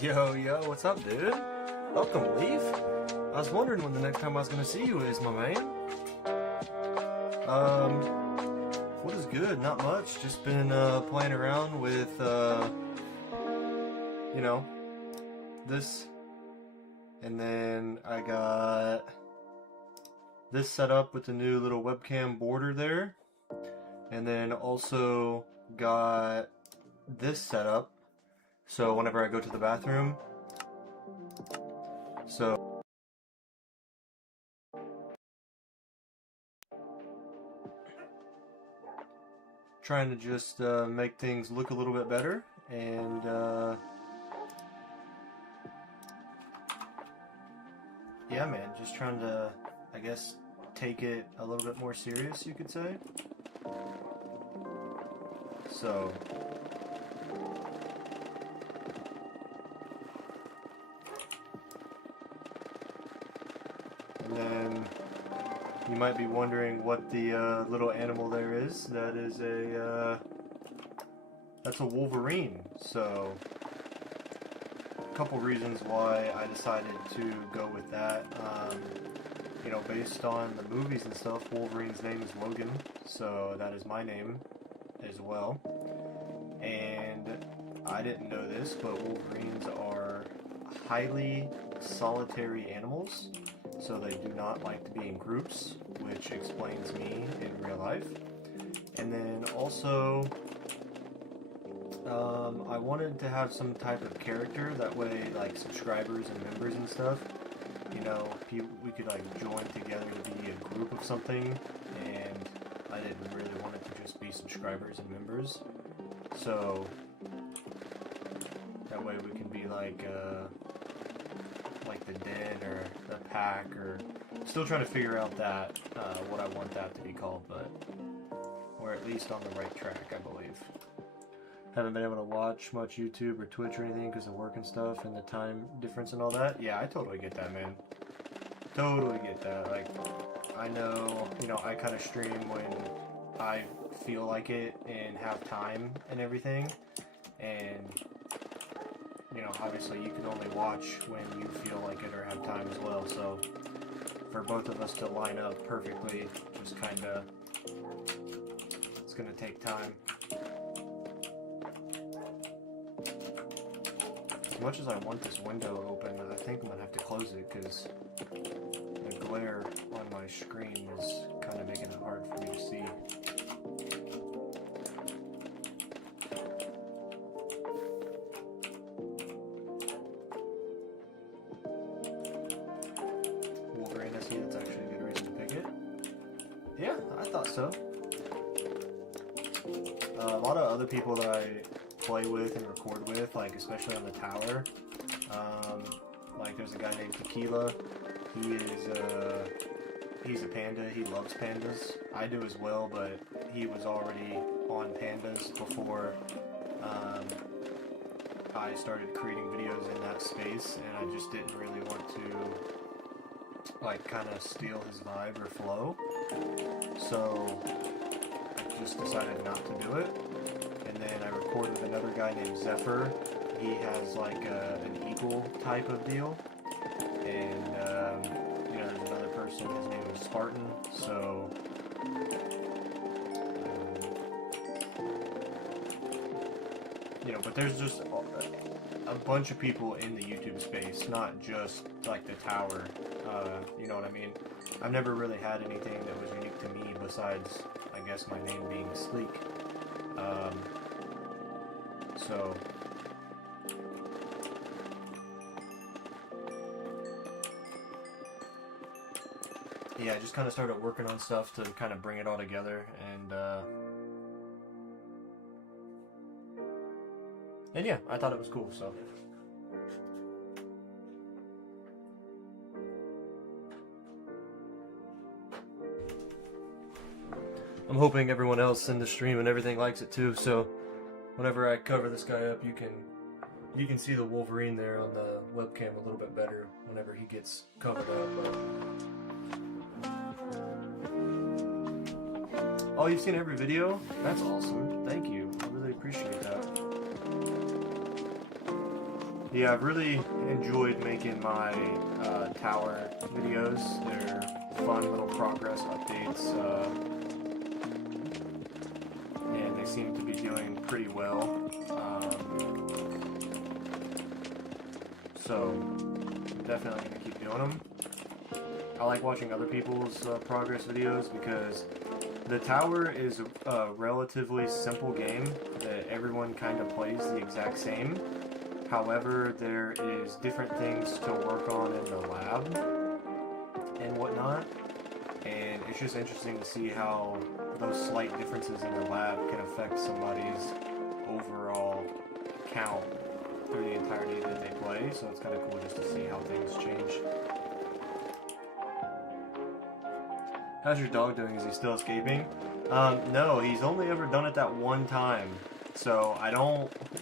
Yo, what's up, dude? Welcome, Leaf. I was wondering when the next time I was gonna see you is, my man. What is good? Not much. Just been playing around with, you know, this. And then I got this set up with the new little webcam border there. And then also got this set up. So whenever I go to the bathroom, trying to just make things look a little bit better, and yeah, man, just trying to, I guess, take it a little bit more serious, you could say. So and then you might be wondering what the little animal there is. That is that's a wolverine. So a couple reasons why I decided to go with that. you know, based on the movies and stuff, Wolverine's name is Logan, so that is my name as well. And I didn't know this, but Wolverines are highly solitary animals, so they do not like to be in groups, which explains me in real life. And then also, I wanted to have some type of character, that way, like, subscribers and members and stuff, you know, we could, like, join together to be a group of something, and I didn't really want it to just be subscribers and members, so that way we can be like the den or the pack, or still trying to figure out that what I want that to be called, but we're at least on the right track, I believe. Haven't been able to watch much YouTube or Twitch or anything because of work and stuff and the time difference and all that. Yeah, I totally get that, man. Totally get that. Like, I know, you know, I kind of stream when I feel like it and have time and everything, and you know, obviously you can only watch when you feel like it or have time as well, so for both of us to line up perfectly, just kind of, it's gonna take time. As much as I want this window open, I think I'm gonna have to close it because the glare on my screen is kind of making it hard for me to see. Wolverine, I see, that's actually a good reason to pick it. Yeah, I thought so. A lot of other people that I play with and record with, like especially on the tower, like there's a guy named Tequila. He is he's a panda. He loves pandas. I do as well, but he was already on pandas before I started creating videos in that space, and I just didn't really want to like kind of steal his vibe or flow, so I just decided not to do it. And then I recorded with another guy named Zephyr. He has like an eagle type of deal, and you know, there's another person, his name is Spartan, so you know, but there's just a bunch of people in the YouTube space, not just like the tower, you know what I mean? I've never really had anything that was unique to me besides, I guess, my name being Sleek. So yeah, I just kind of started working on stuff to kind of bring it all together, and yeah, I thought it was cool, so. I'm hoping everyone else in the stream and everything likes it too, so whenever I cover this guy up, you can see the Wolverine there on the webcam a little bit better whenever he gets covered up. Oh, you've seen every video? That's awesome. Thank you. I really appreciate that. Yeah, I've really enjoyed making my tower videos. They're fun little progress updates, and they seem to be doing pretty well. So I'm definitely going to keep doing them. I like watching other people's progress videos because the tower is a relatively simple game that everyone kind of plays the exact same. However, there is different things to work on in the lab and whatnot, and it's just interesting to see how those slight differences in the lab can affect somebody's overall count through the entirety that they play, so it's kind of cool just to see how things change. How's your dog doing? Is he still escaping? No, he's only ever done it that one time. So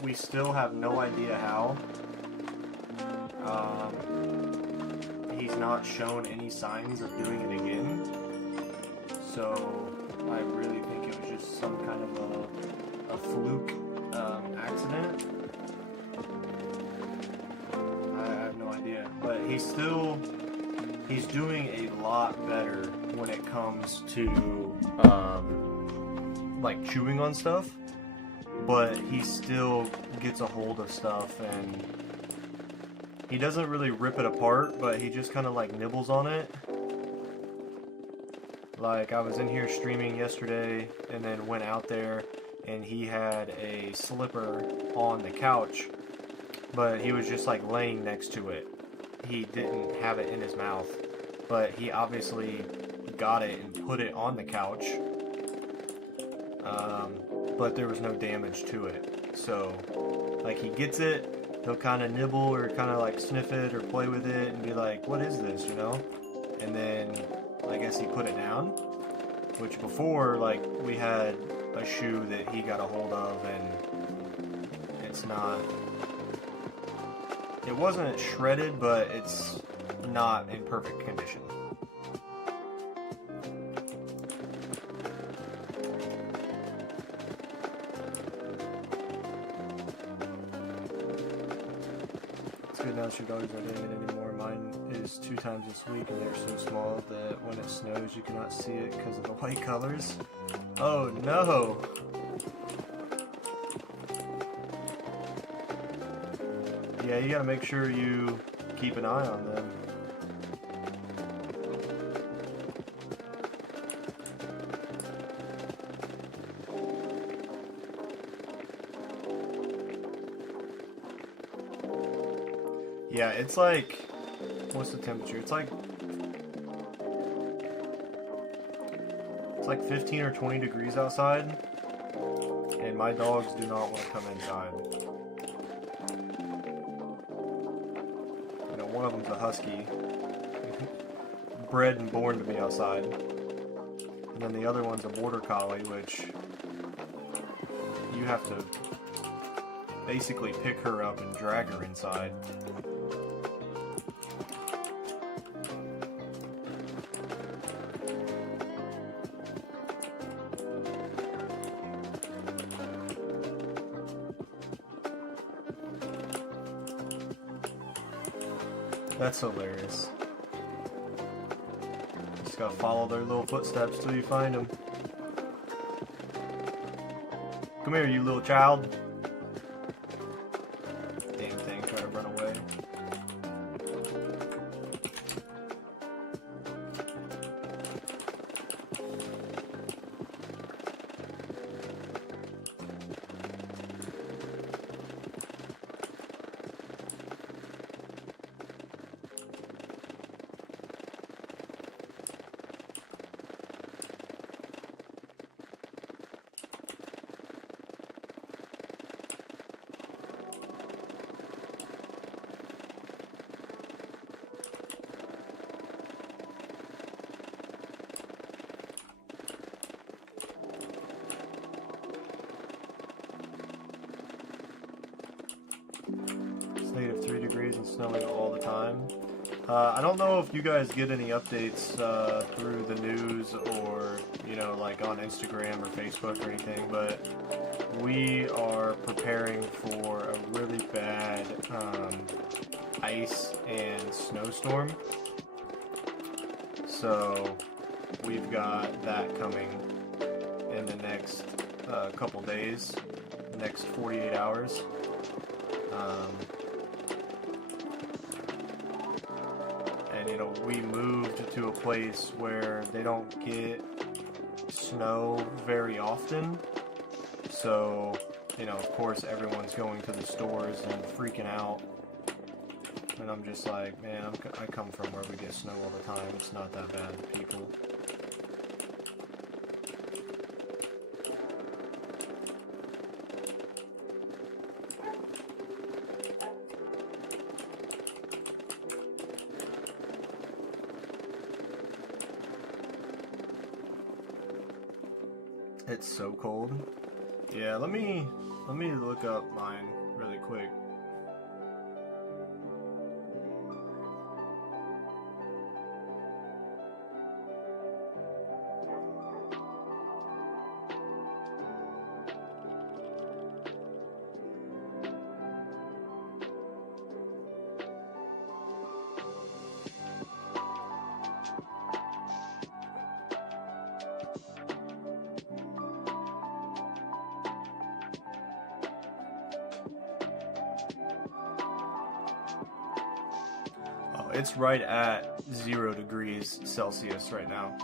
we still have no idea how. He's not shown any signs of doing it again. So I really think it was just some kind of a fluke accident. I have no idea. But he's still he's doing a lot better when it comes to like chewing on stuff, but he still gets a hold of stuff, and he doesn't really rip it apart, but he just kind of like nibbles on it. Like, I was in here streaming yesterday and then went out there and he had a slipper on the couch, but he was just like laying next to it. He didn't have it in his mouth, but he obviously got it and put it on the couch. But there was no damage to it. So, like, he gets it, he'll kind of nibble or kind of like sniff it or play with it and be like, what is this, you know? And then I guess he put it down, which before, like, we had a shoe that he got a hold of and it's not, it wasn't shredded, but it's not in perfect condition. It's good now that your dogs aren't doing it anymore. Mine is 2 times this week and they're so small that when it snows you cannot see it because of the white colors. Oh no! Yeah, you gotta make sure you keep an eye on them. Yeah, it's like, what's the temperature? It's like 15 or 20 degrees outside, and my dogs do not want to come inside. You know, one of them's a husky, bred and born to be outside, and then the other one's a border collie, which you have to basically pick her up and drag her inside. That's hilarious. Just gotta follow their little footsteps till you find them. Come here, you little child. Damn thing, try to run away. It's negative 3 degrees and snowing all the time. I don't know if you guys get any updates through the news or, you know, like on Instagram or Facebook or anything, but we are preparing for a really bad ice and snowstorm. So we've got that coming in the next couple days, next 48 hours. And you know, we moved to a place where they don't get snow very often, so you know, of course everyone's going to the stores and freaking out, and I'm just like, man, I come from where we get snow all the time. It's not that bad, people. It's so cold. Yeah, let me look up mine really quick. it's right at 0 degrees Celsius right now.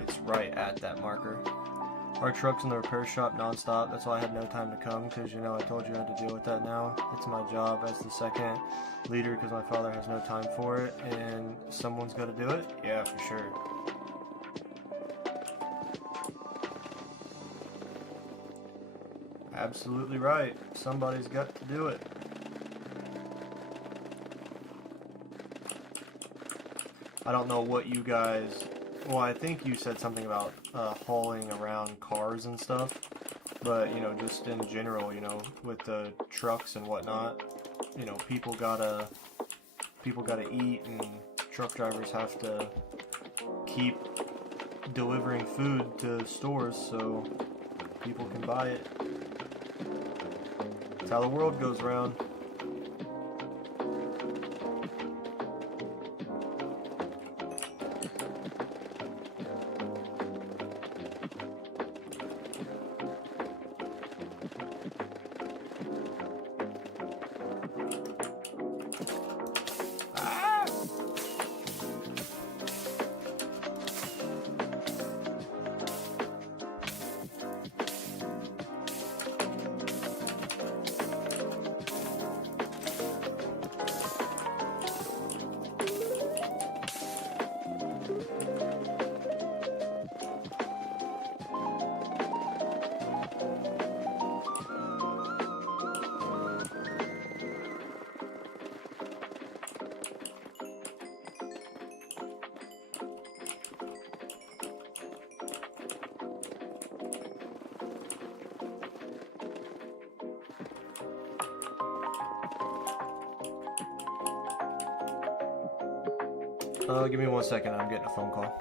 It's right at that marker. Our truck's in the repair shop nonstop. That's why I had no time to come, because, you know, I told you I had to deal with that now. It's my job as the second leader, because my father has no time for it, and someone's got to do it. Yeah, for sure. Absolutely right. Somebody's got to do it. I don't know what you guys... Well, I think you said something about hauling around cars and stuff. But, you know, just in general, you know, with the trucks and whatnot, you know, people gotta eat, and truck drivers have to keep delivering food to stores so people can buy it. That's how the world goes round. Give me 1 second, I'm getting a phone call.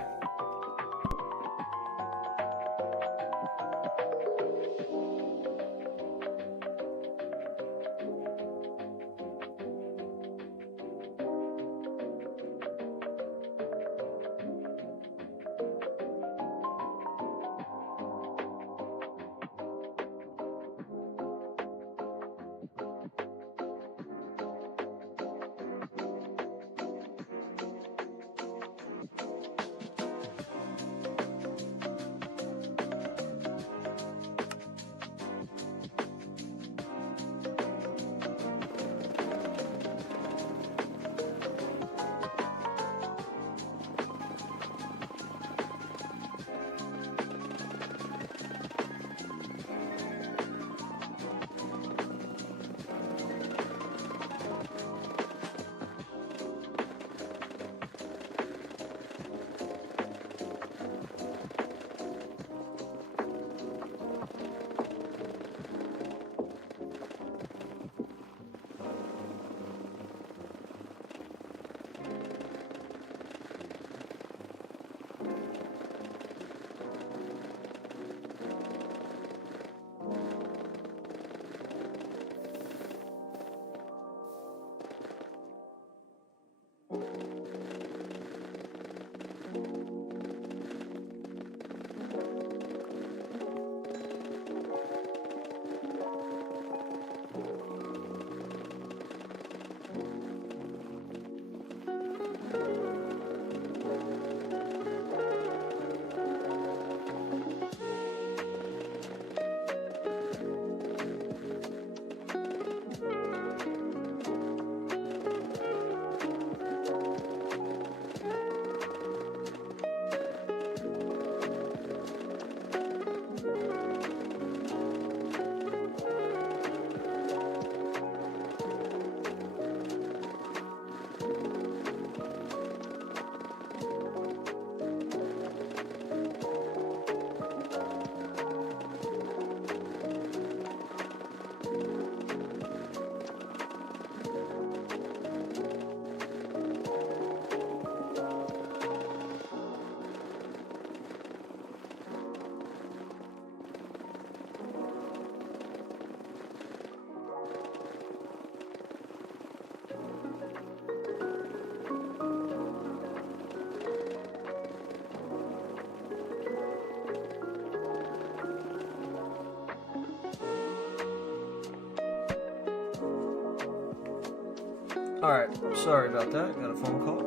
Alright, sorry about that. Got a phone call.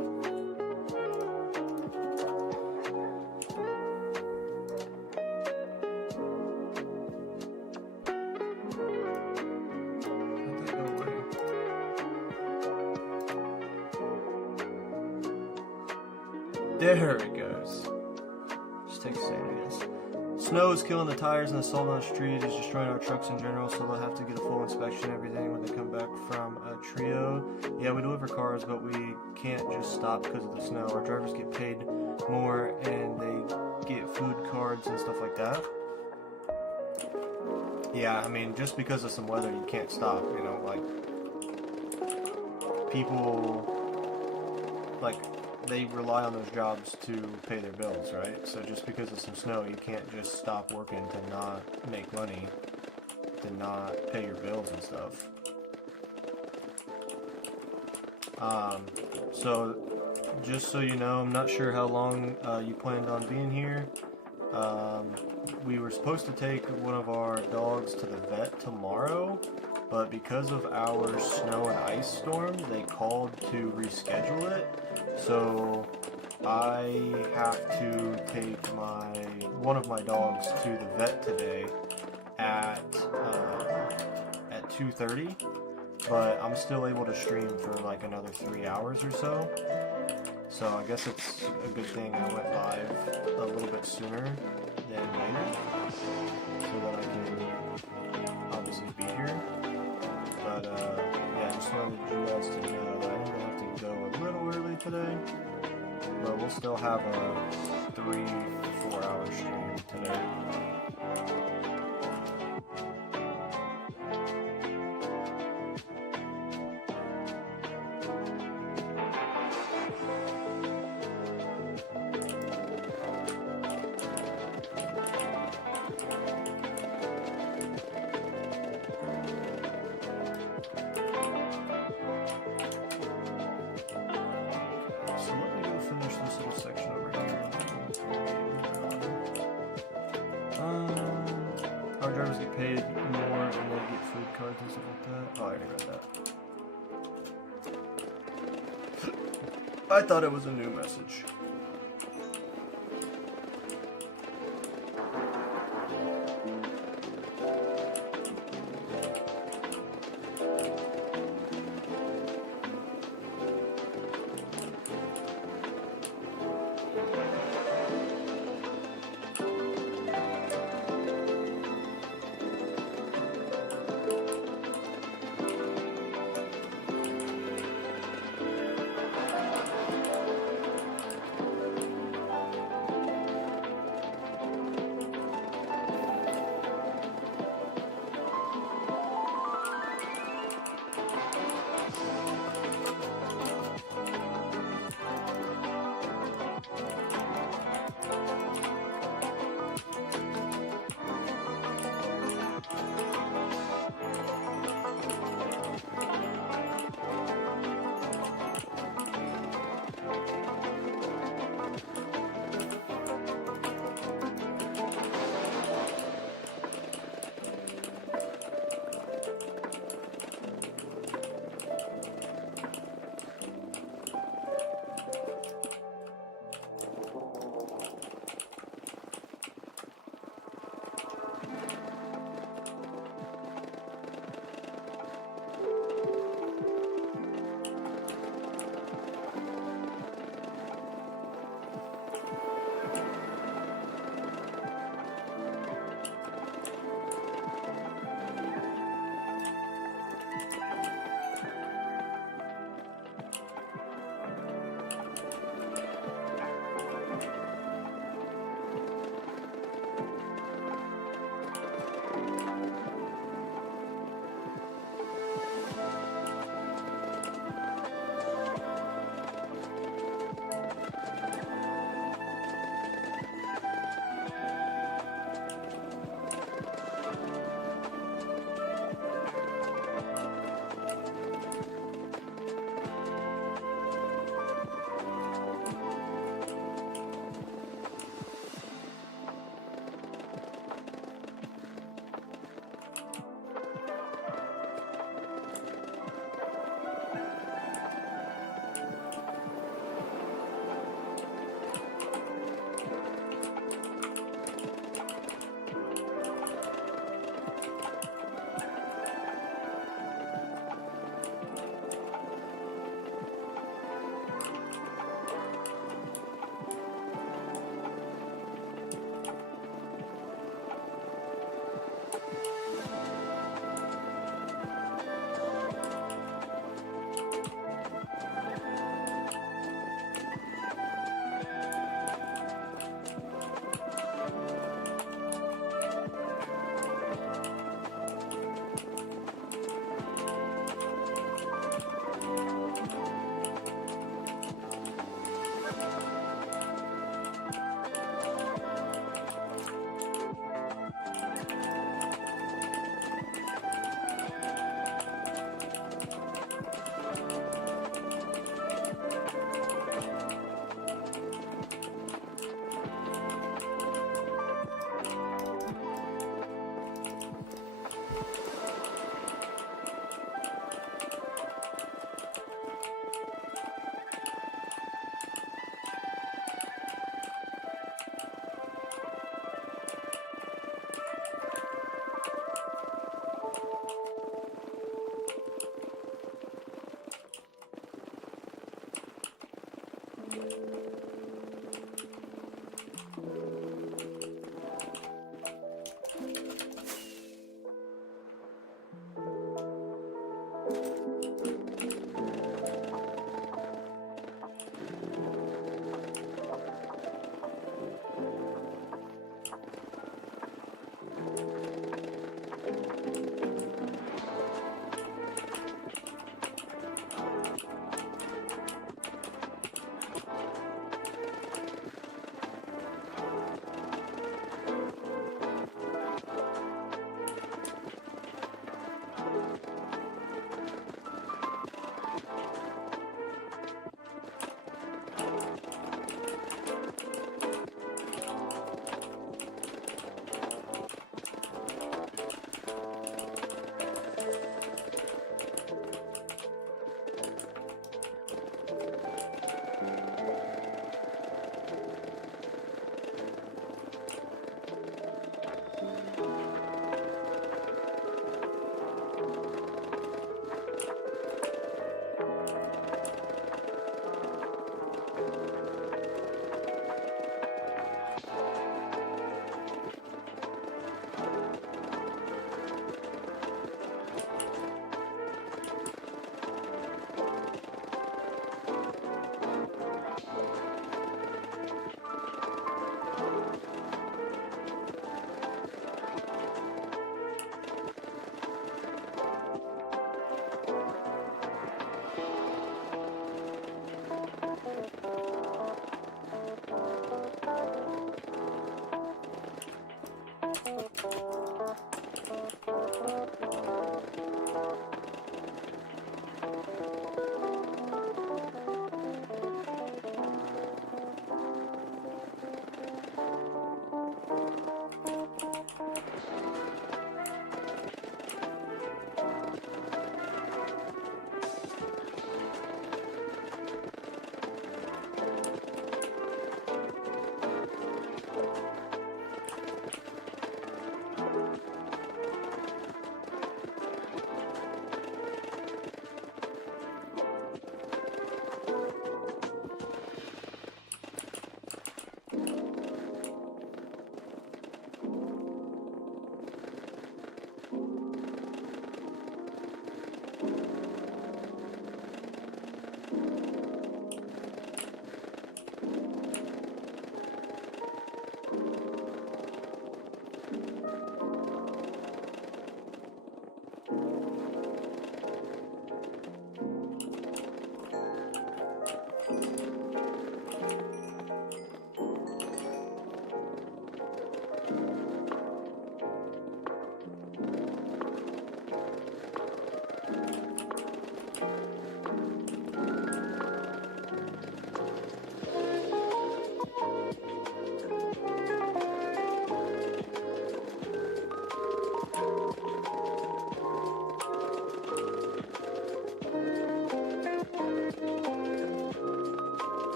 How'd that go away? There it goes. Just take a second, I guess. Snow is killing the tires and the salt on the street is destroying our trucks in general, so they'll have to get a full inspection and everything when they come back from a trio. Yeah, we deliver cars, but we can't just stop because of the snow. Our drivers get paid more and they get food cards and stuff like that. Yeah, I mean, just because of some weather, you can't stop, you know, like, people, like, they rely on those jobs to pay their bills, right? So just because of some snow, you can't just stop working to not make money, to not pay your bills and stuff. So just so you know, I'm not sure how long you planned on being here. We were supposed to take one of our dogs to the vet tomorrow, but because of our snow and ice storm, they called to reschedule it. So I have to take one of my dogs to the vet today at 2:30, but I'm still able to stream for like another 3 hours or so. So I guess it's a good thing I went live a little bit sooner than later, so that I can obviously be here. But yeah, I just wanted you guys to know that I'm gonna have to go a little early today, but we'll still have a 3 to 4 hour stream today. So let me go finish this little section over here. Our drivers get paid more and they get food cards and stuff like that. Oh, I already read that. I thought it was a new message.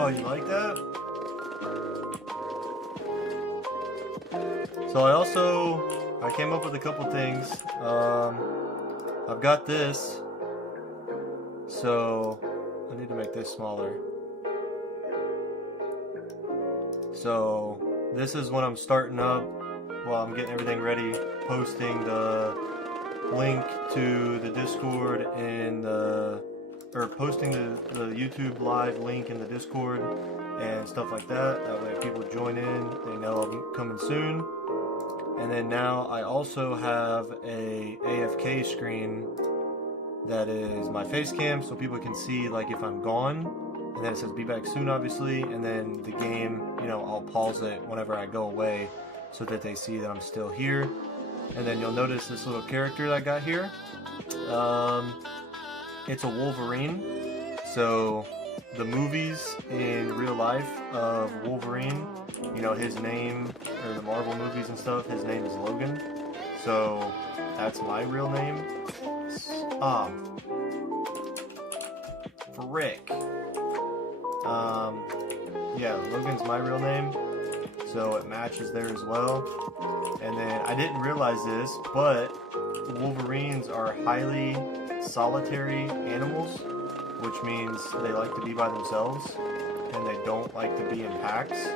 Oh, you like that? So I came up with a couple things. I've got this. So I need to make this smaller. So this is when I'm starting up, while I'm getting everything ready, posting the link to the Discord posting the YouTube live link in the Discord and stuff like that. That way if people join in, they know I'm coming soon. And then now I also have a AFK screen that is my face cam, so people can see like if I'm gone, and then it says be back soon obviously, and then the game, I'll pause it whenever I go away so that they see that I'm still here. And then you'll notice this little character that I got here. It's a Wolverine. So the movies in real life of Wolverine, his name, or the Marvel movies and stuff, his name is Logan. So that's my real name. Frick. Yeah, Logan's my real name, so it matches there as well. And then I didn't realize this, but Wolverines are highly solitary animals, which means they like to be by themselves and they don't like to be in packs.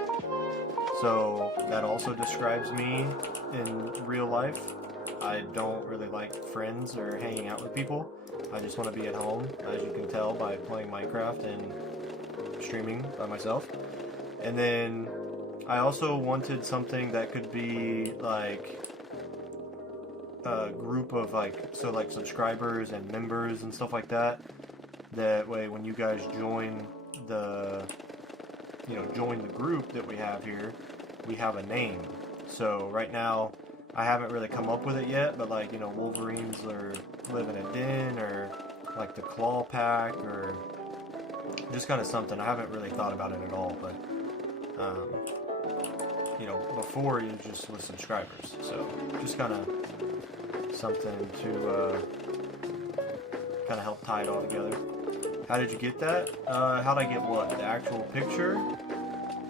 So that also describes me in real life. I don't really like friends or hanging out with people. I just want to be at home, as you can tell by playing Minecraft and streaming by myself. And then I also wanted something that could be like a group of like subscribers and members and stuff like that. That way when you guys join the group that we have here, we have a name. So right now I haven't really come up with it yet, but Wolverines live in a den, or like the Claw Pack, or just kind of something. I haven't really thought about it at all, but before it just was subscribers, so just kind of something to kind of help tie it all together. How did you get that? How'd I get what? The actual picture?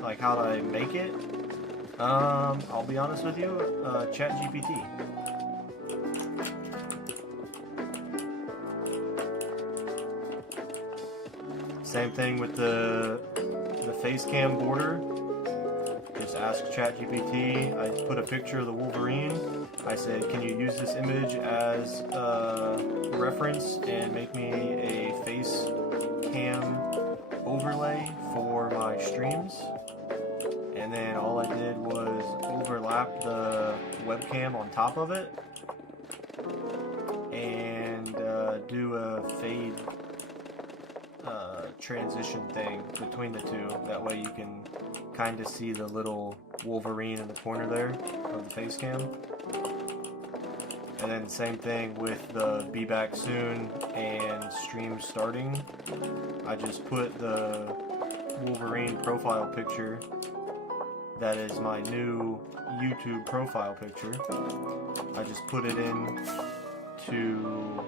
Like how'd I make it? I'll be honest with you, ChatGPT. Same thing with the face cam border. Just ask ChatGPT. I put a picture of the Wolverine. I said, can you use this image as a reference and make me a face cam overlay for my streams? And then all I did was overlap the webcam on top of it and do a fade transition thing between the two. That way you can kind of see the little Wolverine in the corner there of the face cam. And then same thing with the be back soon and stream starting. I just put the Wolverine profile picture, that is my new YouTube profile picture. I just put it in to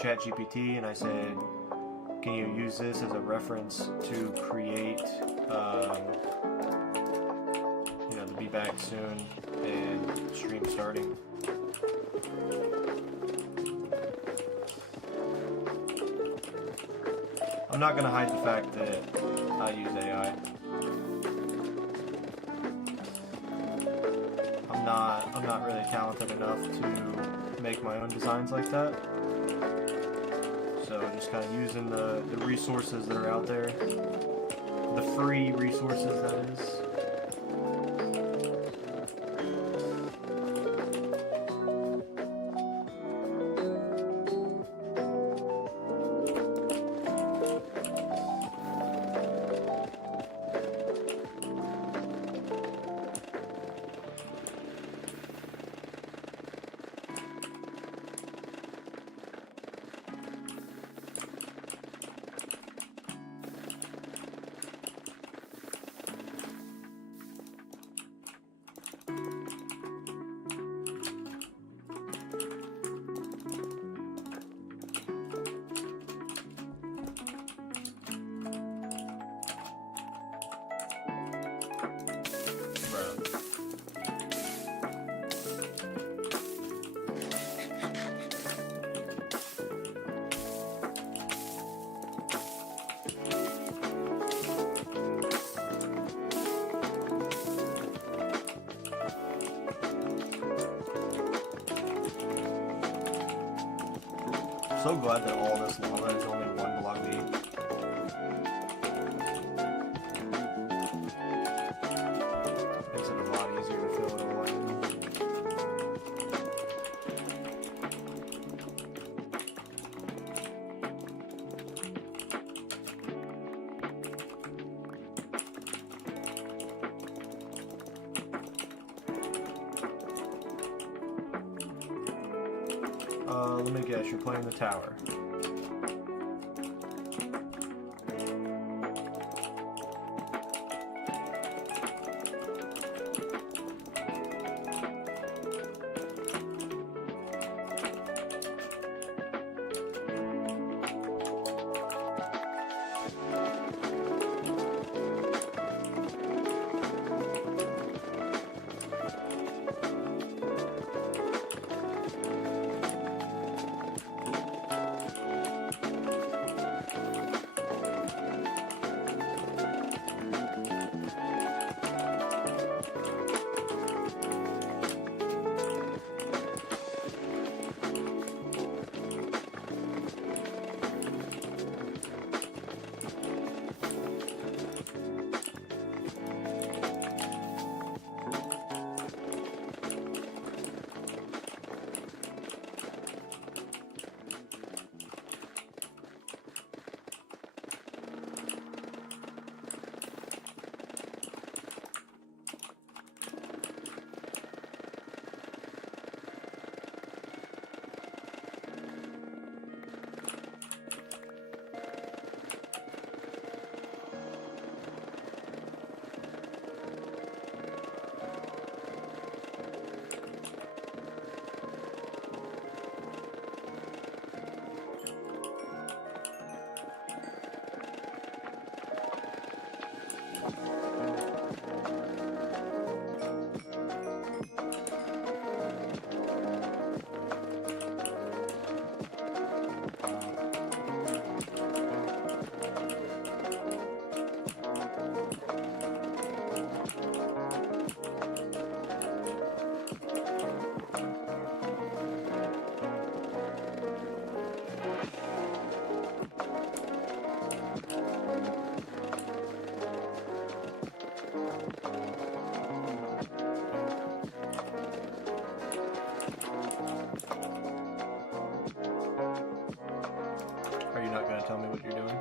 ChatGPT and I said, can you use this as a reference to create the be back soon and stream starting. I'm not gonna hide the fact that I use AI. I'm not really talented enough to make my own designs like that. So just kind of using the resources that are out there, the free resources that is. so glad that all this lava is only 1 block deep. Makes it a lot easier to fill it all in. Let me guess, you're playing the tower. Are you not going to tell me what you're doing?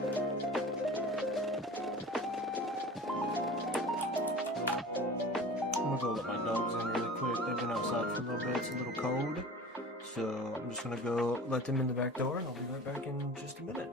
I'm gonna go let my dogs in really quick. They've been outside for a little bit. It's a little cold. So I'm just gonna go let them in the back door and I'll be right back in just a minute.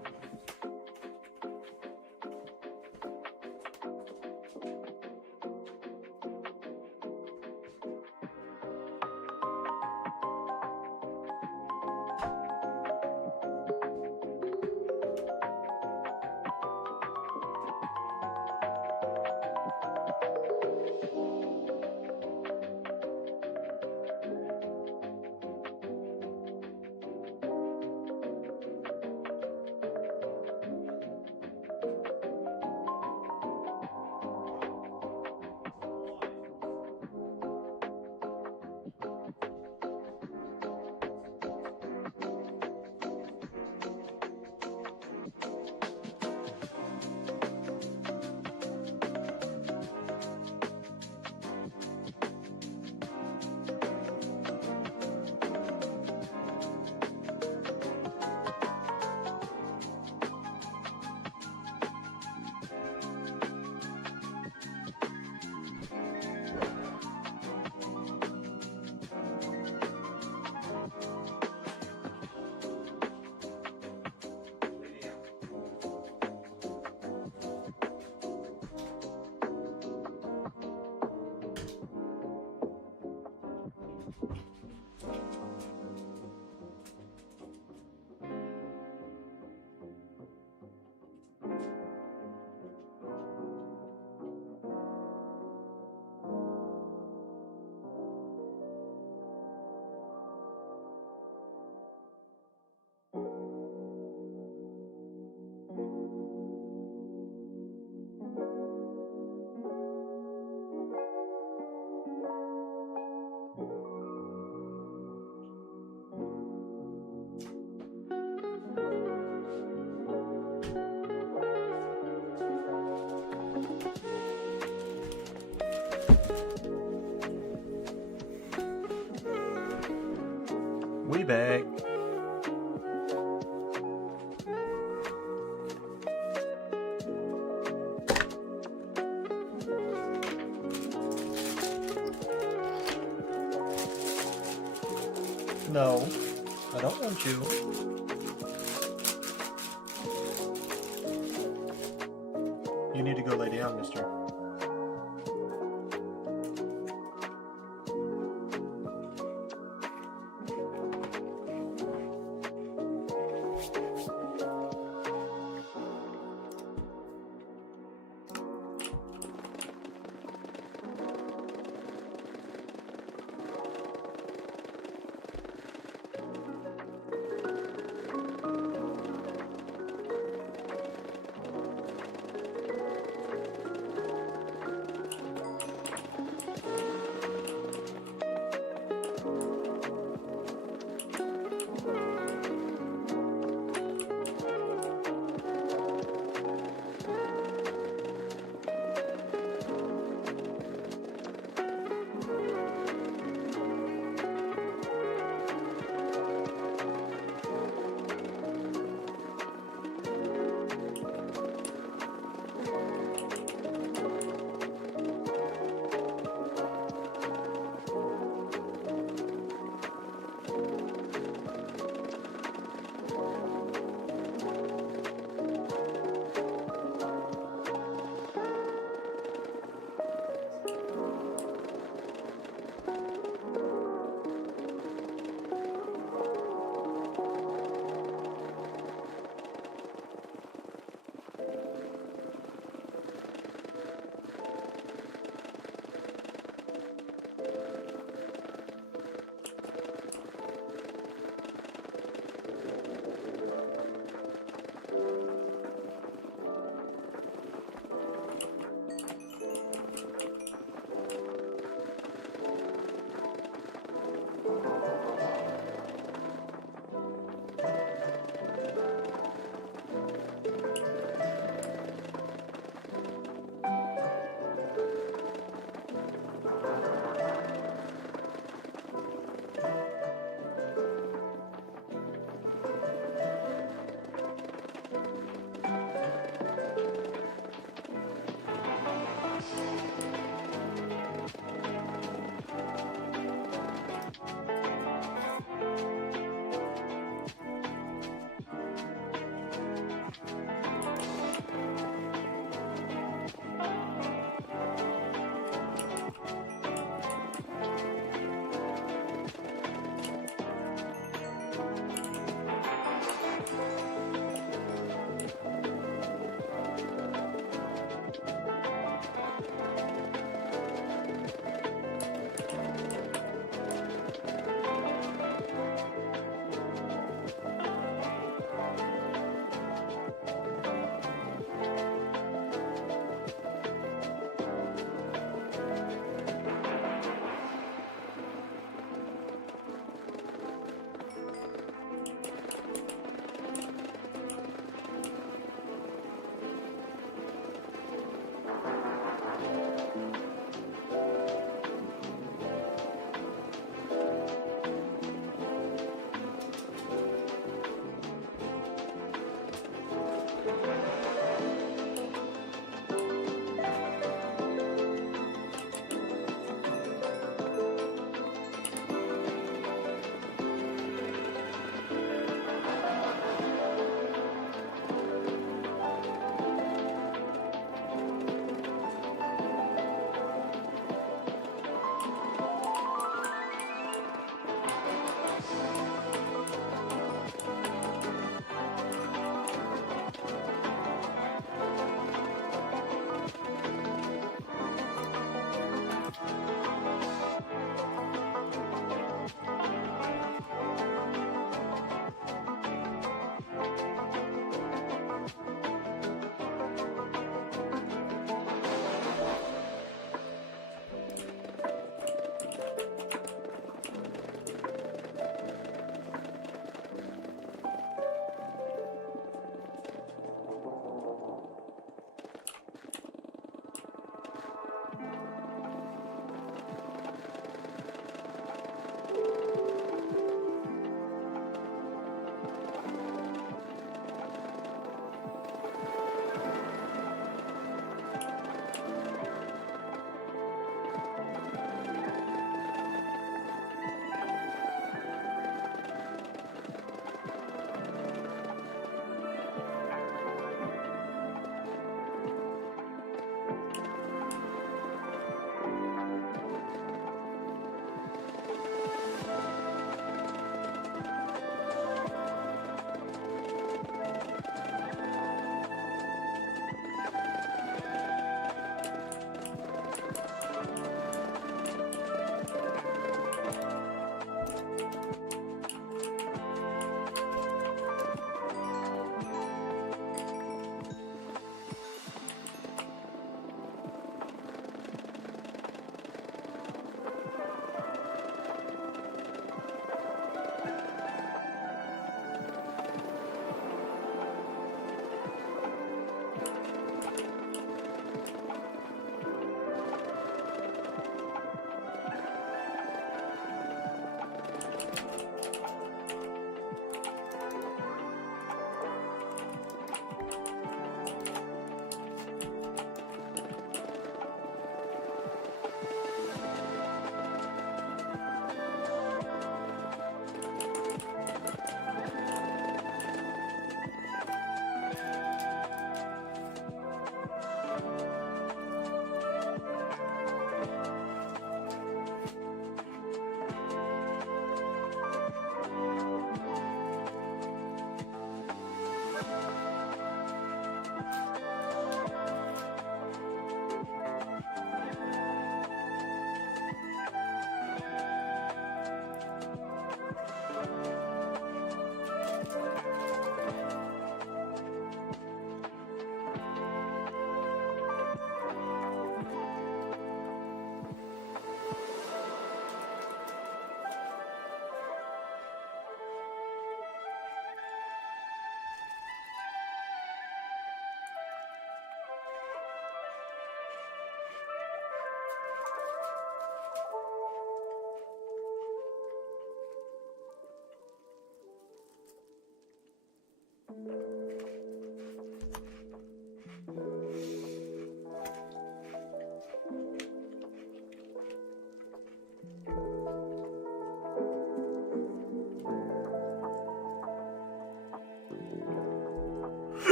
We back. No, I don't want you. You need to go lay down, mister.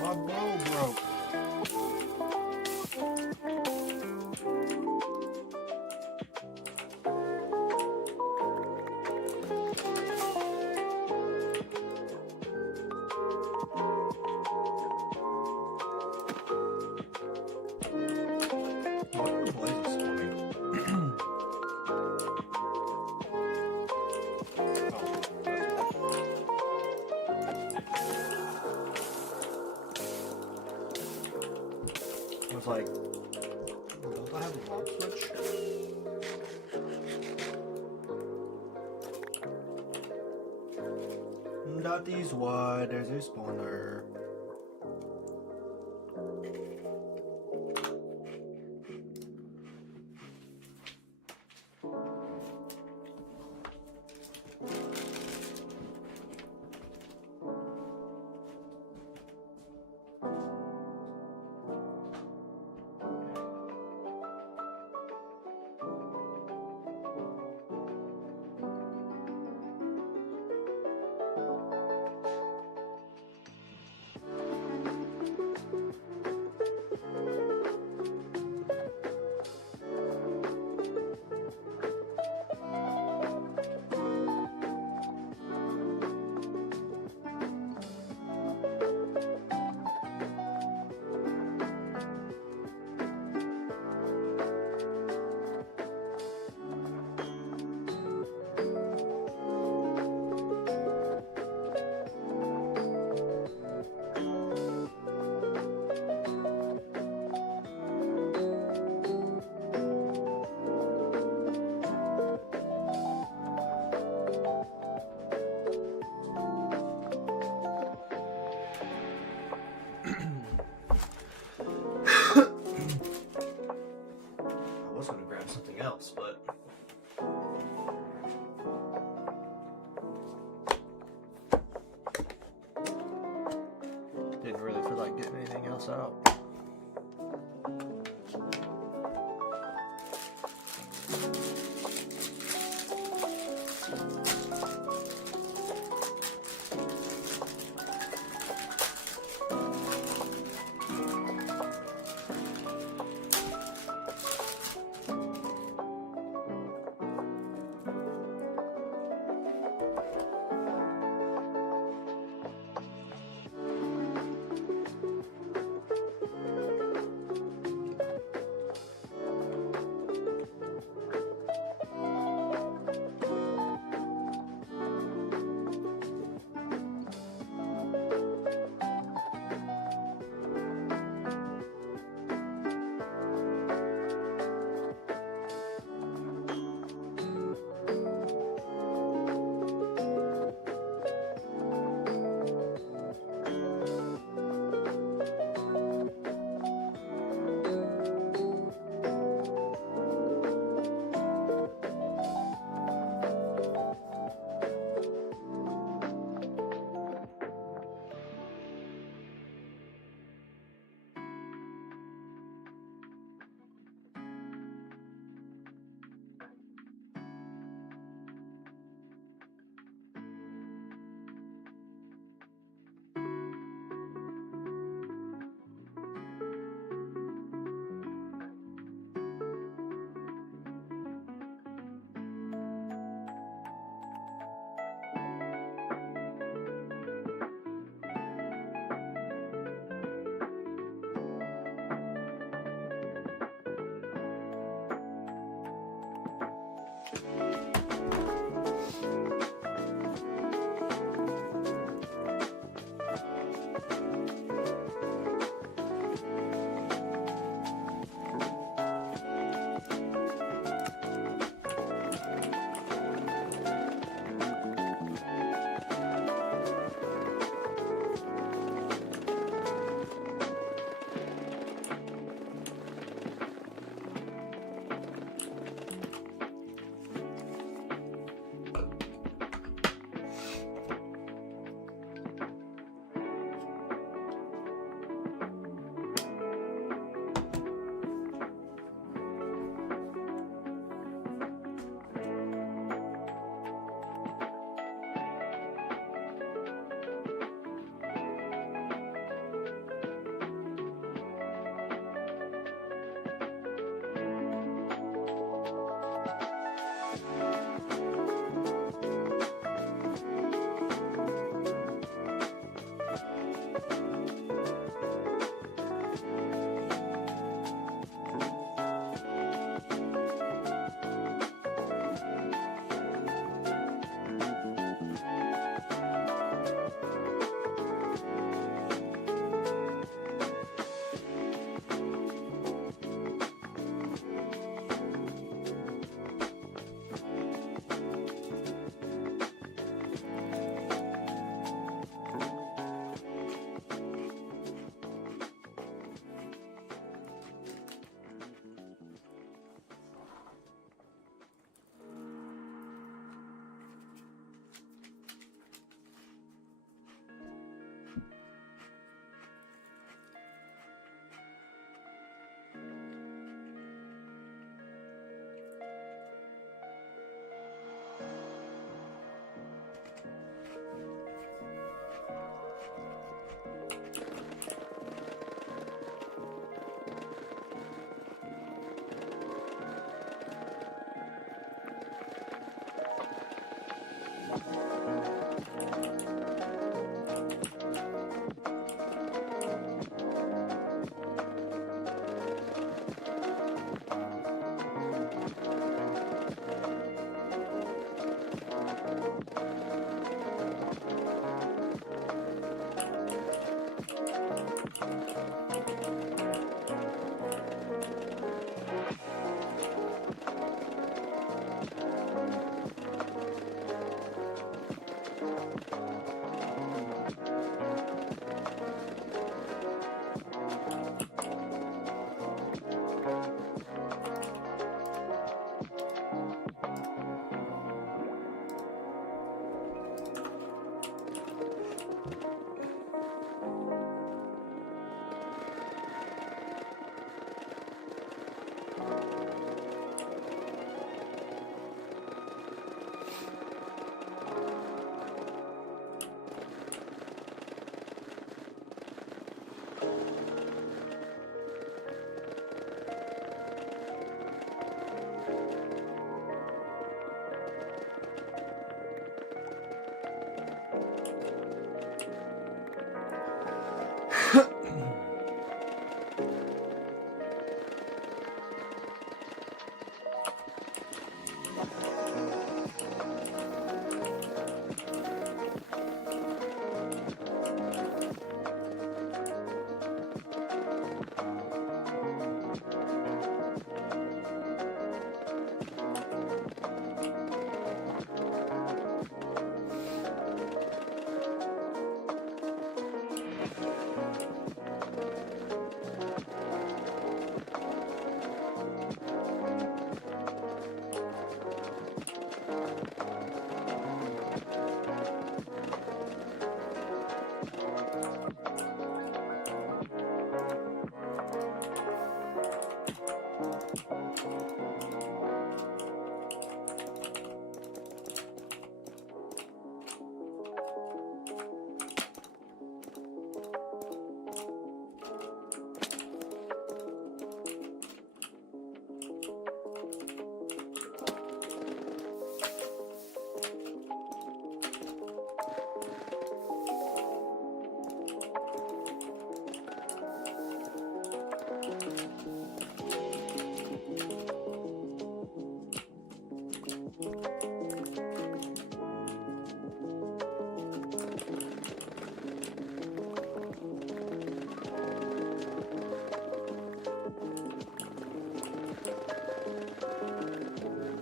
My bow broke. What are the blazes spawning? Oh, that's I was like, don't I have a lock switch? That is why there's a spawner.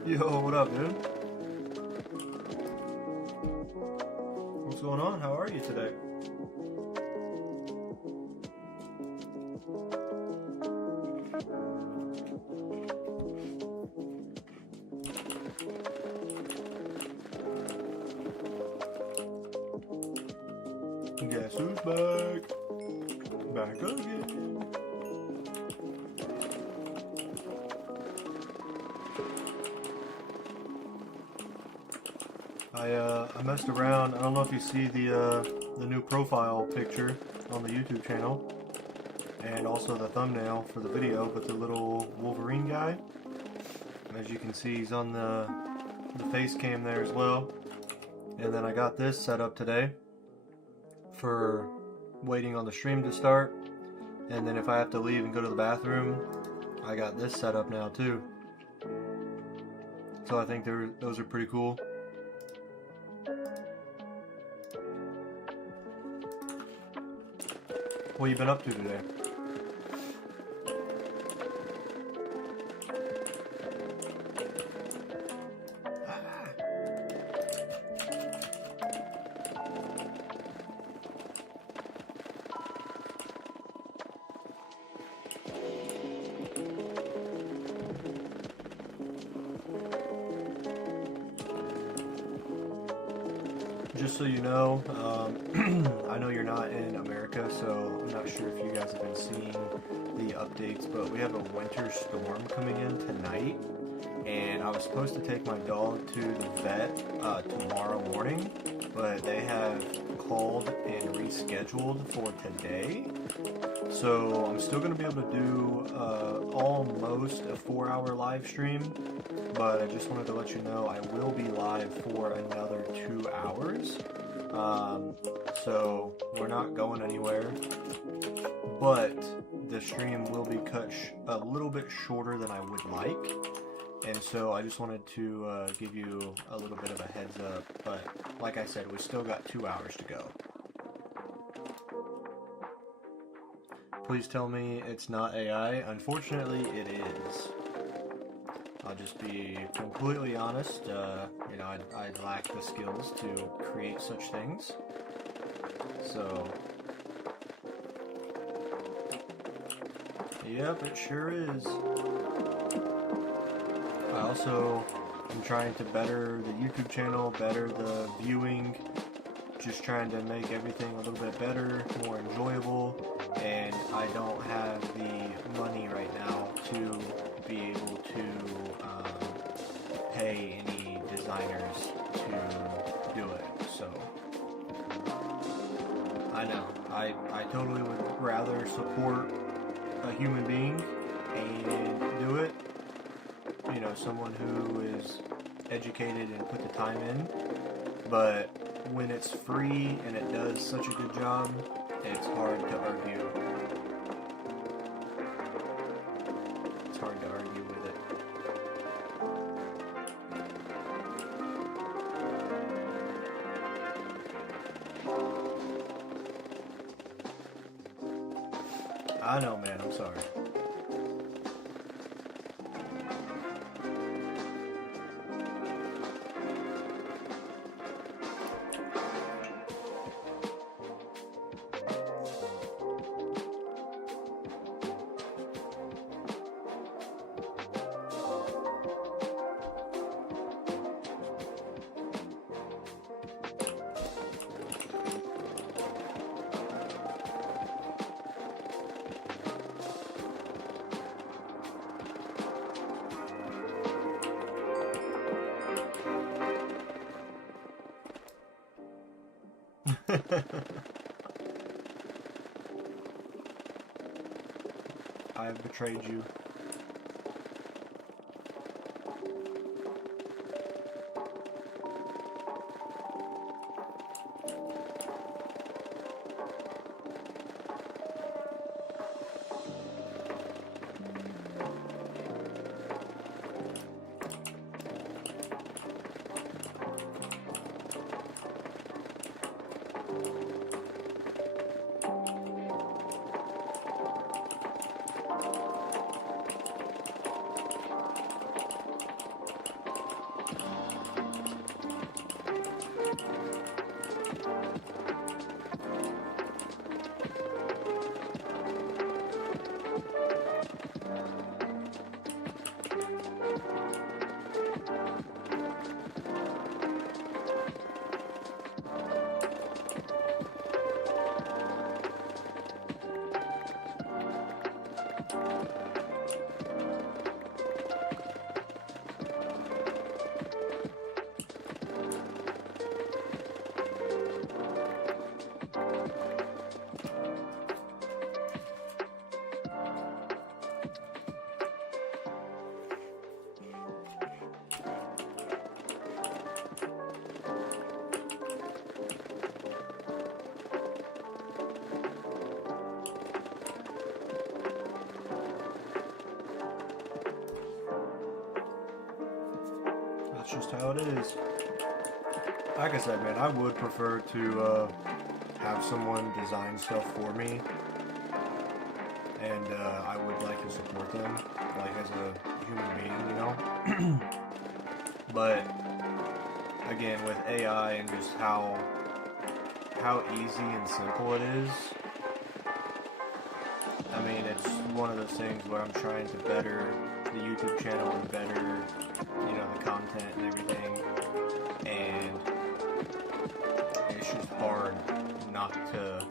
Yo, what up, dude? What's going on? How are you today? Guess who's back? Back again. I messed around. I don't know if you see the new profile picture on the YouTube channel, and also the thumbnail for the video. But the little Wolverine guy, as you can see, he's on the face cam there as well. And then I got this set up today for waiting on the stream to start. And then if I have to leave and go to the bathroom, I got this set up now too. So I think those are pretty cool. What you been up to today? Just so you know, I know you're not in America, so I'm not sure if you guys have been seeing the updates, but we have a winter storm coming in tonight, and I was supposed to take my dog to the vet tomorrow morning, but they have called and rescheduled for today. So I'm still going to be able to do almost a 4-hour live stream, but I just wanted to let you know I will be live for another 2 hours. So we're not going anywhere, but the stream will be cut a little bit shorter than I would like. And so I just wanted to give you a little bit of a heads up, but like I said, we still got 2 hours to go. please tell me it's not AI. Unfortunately, it is. I'll just be completely honest. You know, I lack the skills to create such things. So, yep, it sure is. I also am trying to better the YouTube channel, better the viewing, just trying to make everything a little bit better, more enjoyable, and I don't have the money right now to be able to pay any designers to do it. So I know I totally would rather support a human being and do it, you know, someone who is educated and put the time in, but when it's free and it does such a good job, it's hard to argue. It's hard to argue with it. I know, man, I'm sorry. I have betrayed you. That's just how it is. Like I said, man, I would prefer to have someone design stuff for me, and I would like to support them, like as a human being, you know? But again, with AI and just how easy and simple it is, I mean, it's one of those things where I'm trying to better the YouTube channel and better, you know, the content and everything, and it's just hard not to,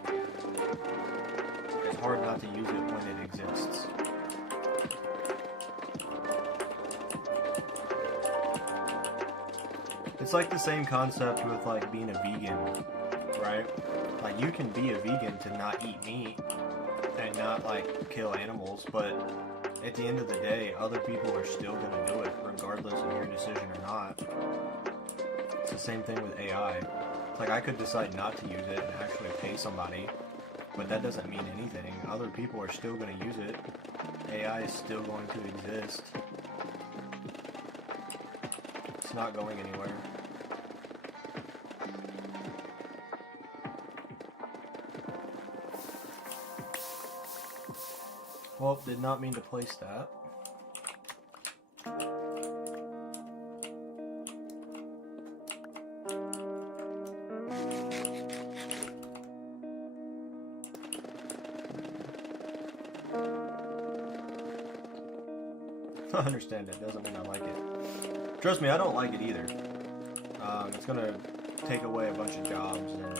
it's hard not to use it when it exists. It's like the same concept with like being a vegan, right? Like you can be a vegan to not eat meat and not like kill animals, but at the end of the day, other people are still going to do it regardless of your decision or not. It's the same thing with AI. Like I could decide not to use it and actually pay somebody, but that doesn't mean anything. Other people are still going to use it. AI is still going to exist. It's not going anywhere. Well, did not mean to place that. I understand it. Doesn't mean I like it. Trust me, I don't like it either. It's gonna take away a bunch of jobs, and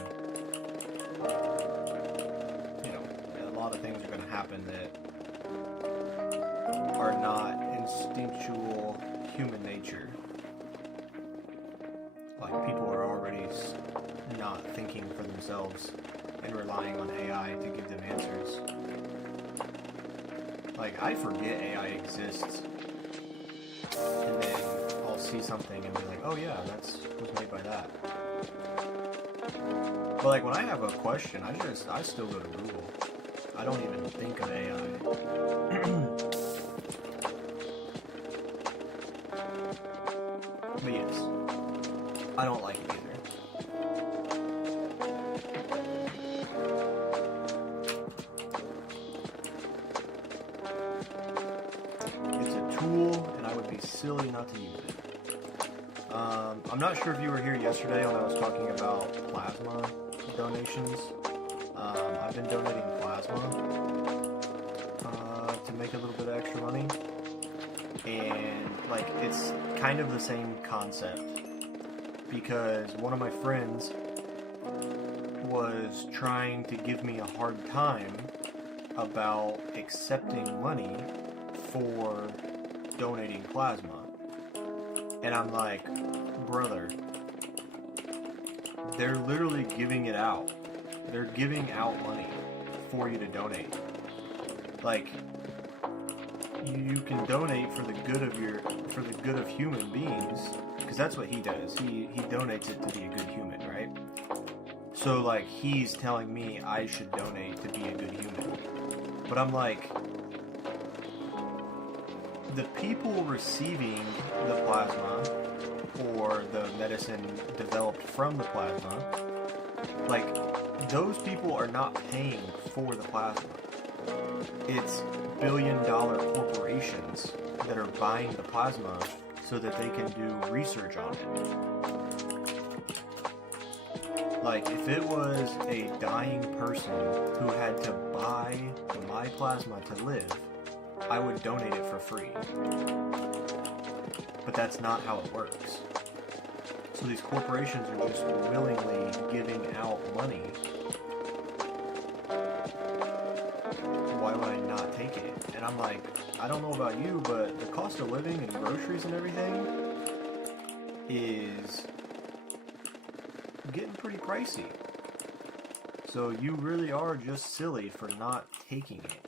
you know, a lot of things are gonna happen that are not instinctual human nature. Like, people are already not thinking for themselves and relying on AI to give them answers. Like, I forget AI exists, and then I'll see something and be like, oh yeah, that's was made by that. But like, when I have a question, I still go to Google. I don't even think of AI. But yes, I don't like it either. It's a tool, and I would be silly not to use it. I'm not sure if you were here yesterday when I was talking about plasma donations. I've been donating plasma to make a little bit of extra money. And like, it's kind of the same concept, because one of my friends was trying to give me a hard time about accepting money for donating plasma. And I'm like, brother, they're literally giving it out. They're giving out money for you to donate. Like, you can donate for the good of human beings, because that's what he does. He donates it to be a good human, right? So like, he's telling me I should donate to be a good human. But I'm like, the people receiving the plasma or the medicine developed from the plasma, like, those people are not paying for the plasma. It's billion-dollar corporations that are buying the plasma so that they can do research on it. Like, if it was a dying person who had to buy my plasma to live, I would donate it for free. But that's not how it works. So these corporations are just willingly giving out money. Why would I not take it? And I'm like, I don't know about you, but the cost of living and groceries and everything is getting pretty pricey. So you really are just silly for not taking it.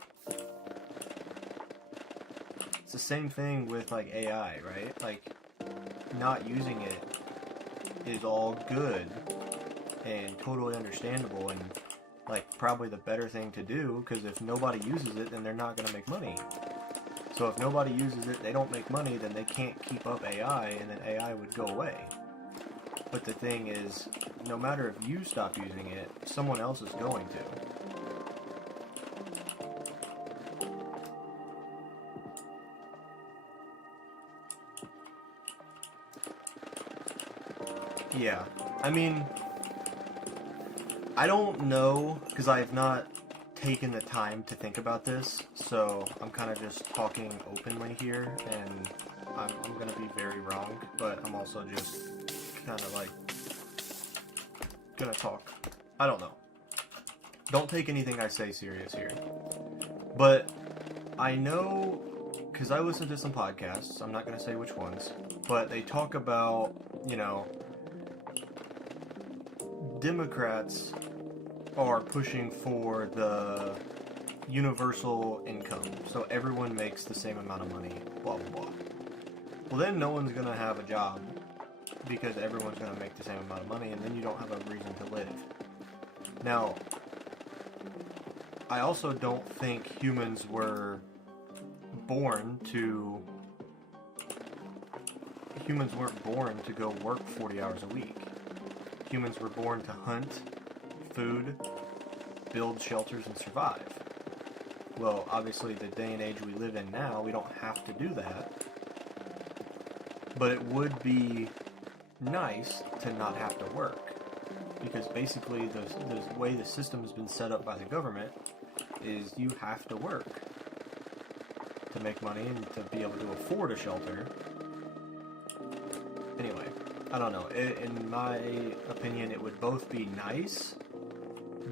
It's the same thing with like AI, right? Like, not using it is all good and totally understandable, and like, probably the better thing to do, because if nobody uses it, then they're not going to make money. So if nobody uses it, they don't make money, then they can't keep up AI, and then AI would go away. But the thing is, no matter if you stop using it, someone else is going to. Yeah, I mean, I don't know, because I have not taken the time to think about this, so I'm kind of just talking openly here, and I'm going to be very wrong, but I'm also just kind of like going to talk. I don't know. Don't take anything I say serious here. But I know, because I listen to some podcasts, I'm not going to say which ones, but they talk about, you know, Democrats are pushing for the universal income, so everyone makes the same amount of money, blah blah blah. Well, then no one's gonna have a job, because everyone's gonna make the same amount of money, and then you don't have a reason to live. Now, I also don't think humans weren't born to go work 40 hours a week. Humans were born to hunt, food, build shelters, and survive. Well, obviously, the day and age we live in now, we don't have to do that. But it would be nice to not have to work. Because basically, the way the system has been set up by the government is you have to work to make money and to be able to afford a shelter. Anyway, I don't know. In my opinion, it would both be nice,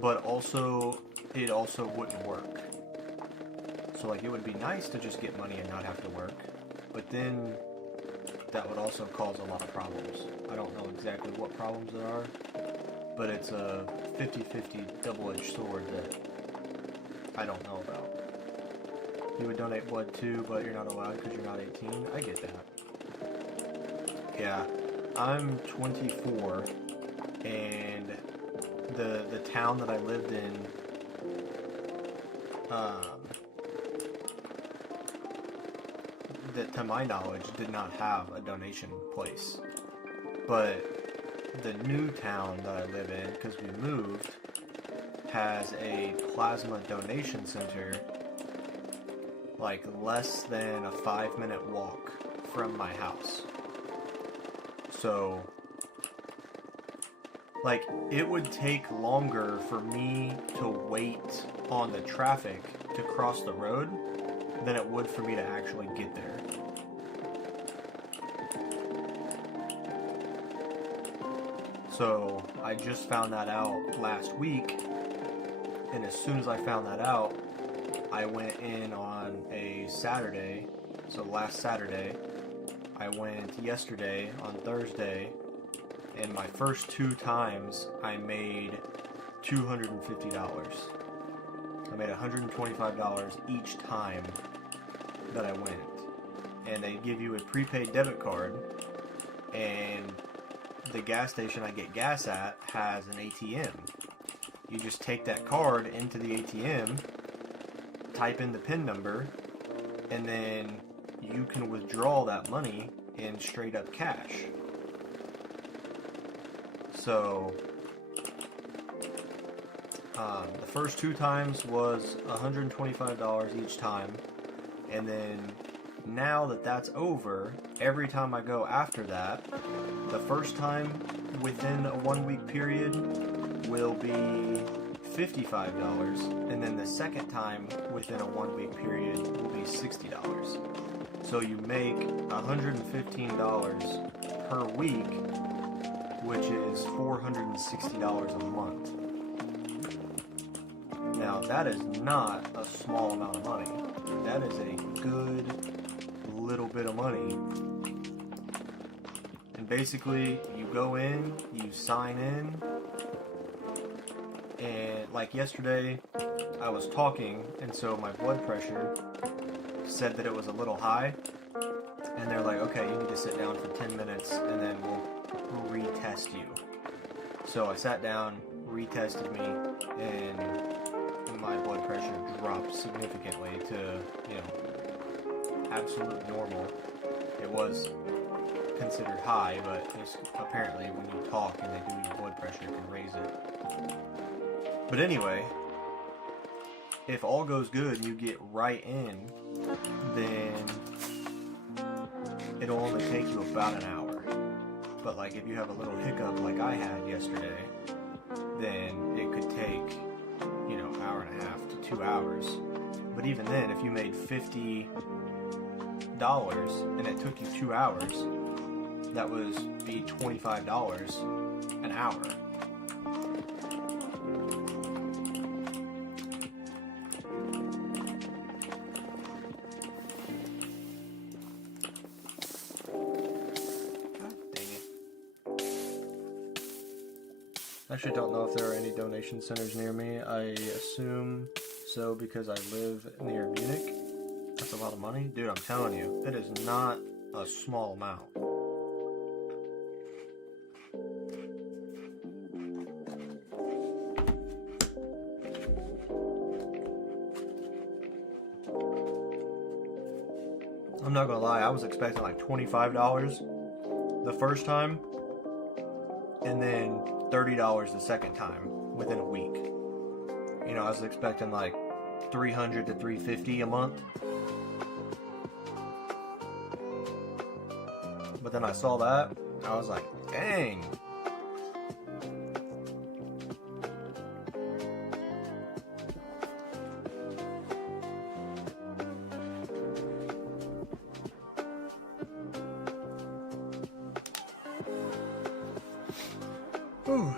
but also, it also wouldn't work. So, like, it would be nice to just get money and not have to work, but then that would also cause a lot of problems. I don't know exactly what problems there are, but it's a 50-50 double-edged sword that I don't know about. You would donate blood too, but you're not allowed because you're not 18. I get that. Yeah, I'm 24, and the town that I lived in, that to my knowledge did not have a donation place. But the new town that I live in, because we moved, has a plasma donation center like less than a 5-minute walk from my house. So, like, it would take longer for me to wait on the traffic to cross the road than it would for me to actually get there. So, I just found that out last week, and as soon as I found that out, I went in on a Saturday, so last Saturday. I went yesterday on Thursday, and my first 2 times I made $250. I made $125 each time that I went. And they give you a prepaid debit card, and the gas station I get gas at has an ATM. You just take that card into the ATM, type in the PIN number, and then you can withdraw that money in straight up cash. So, the first 2 times was $125 each time, and then now that that's over, every time I go after that, the first time within a 1-week period will be $55, and then the second time within a 1-week period will be $60. So you make $115 per week, which is $460 a month. Now that is not a small amount of money. That is a good little bit of money. And basically, you go in, you sign in, and like yesterday, I was talking, and so my blood pressure said that it was a little high, and they're like, okay, you need to sit down for 10 minutes, and then we'll retest you. So I sat down, retested me, and my blood pressure dropped significantly to, absolute normal. It was considered high, but it's apparently when you talk and they do your blood pressure, it can raise it. But anyway, if all goes good and you get right in, then it'll only take you about an hour. But like if you have a little hiccup like I had yesterday, then it could take, hour and a half to 2 hours. But even then, if you made $50 and it took you 2 hours, that would be $25 an hour. I actually don't know if there are any donation centers near me. I assume so because I live near Munich. That's a lot of money. Dude, I'm telling you, it is not a small amount. I'm not gonna lie, I was expecting like $25 the first time, and then $30 the second time within a week. I was expecting like $300 to $350 a month. But then I saw that, I was like, dang. Ooh.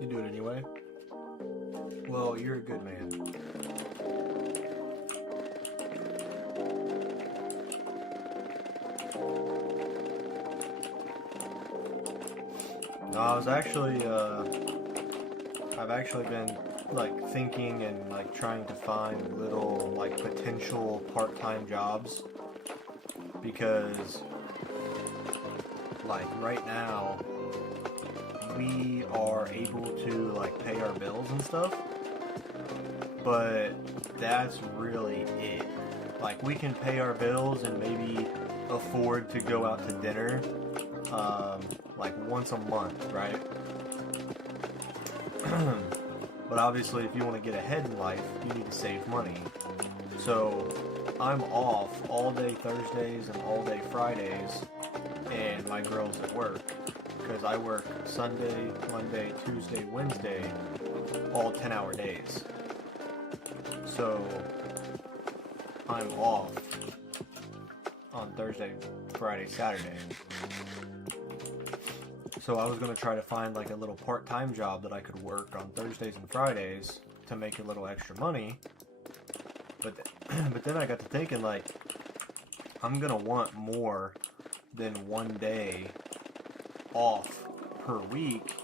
You do it anyway? Well, you're a good man. No, I've actually been like thinking and like trying to find little like potential part-time jobs, because like right now we are able to like pay our bills and stuff, but that's really it. Like we can pay our bills and maybe afford to go out to dinner like once a month, right? But obviously if you want to get ahead in life, you need to save money. So I'm off all day Thursdays and all day Fridays, and my girl's at work, because I work Sunday, Monday, Tuesday, Wednesday, all 10-hour days. So I'm off on Thursday, Friday, Saturday. So I was going to try to find like a little part-time job that I could work on Thursdays and Fridays to make a little extra money. But then I got to thinking, like, I'm going to want more than one day off per week.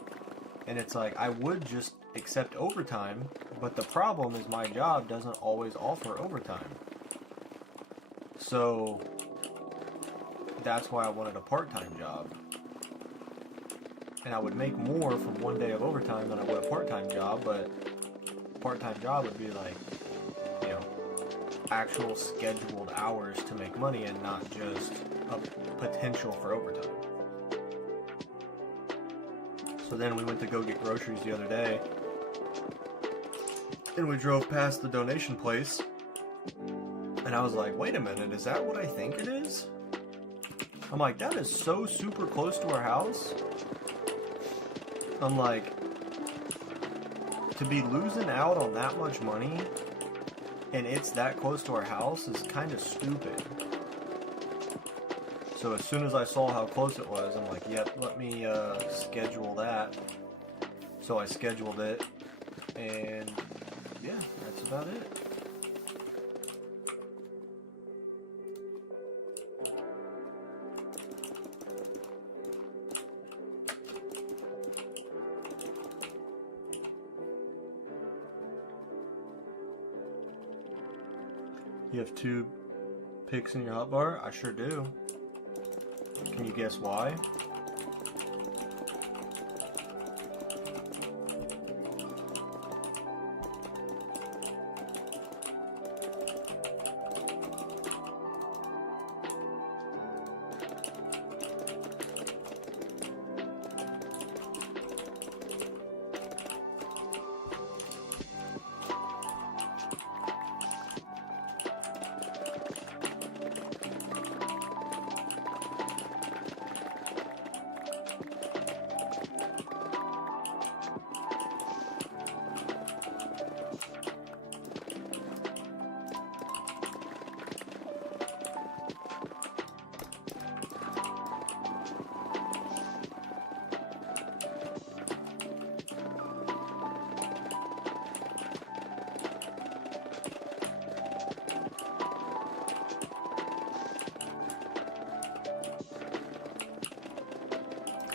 And it's like, I would just accept overtime, but the problem is my job doesn't always offer overtime. So that's why I wanted a part-time job. And I would make more from one day of overtime than I would a part-time job, but a part-time job would be like, you know, actual scheduled hours to make money and not just a potential for overtime. So then we went to go get groceries the other day, and we drove past the donation place, and I was like, wait a minute, is that what I think it is? I'm like, that is so super close to our house. I'm like, to be losing out on that much money and it's that close to our house is kind of stupid. So as soon as I saw how close it was, I'm like, yep, let me schedule that. So I scheduled it, and yeah, that's about it. You have 2 picks in your hotbar? I sure do. Can you guess why?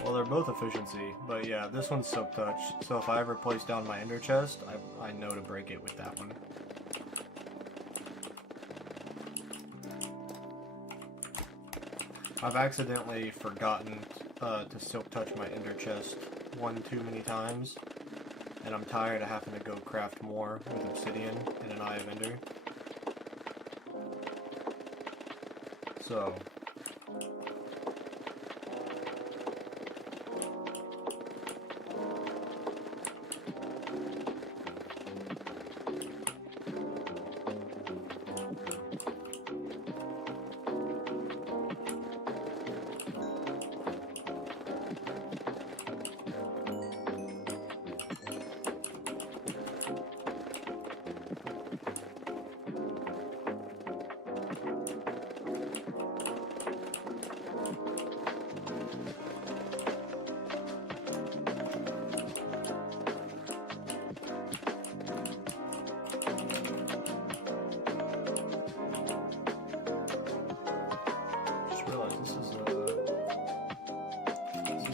Well, they're both efficiency, but yeah, this one's silk touch, so if I ever place down my ender chest, I know to break it with that one. I've accidentally forgotten to silk touch my ender chest one too many times, and I'm tired of having to go craft more with obsidian and an Eye of Ender. So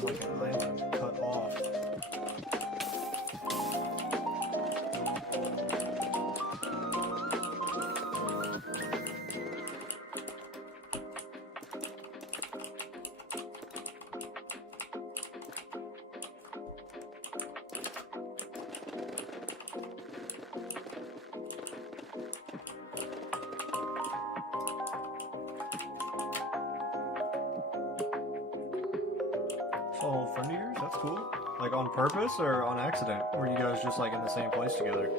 like an island cut off. So, a friend of yours? That's cool. Like on purpose or on accident? Were you guys just like in the same place together?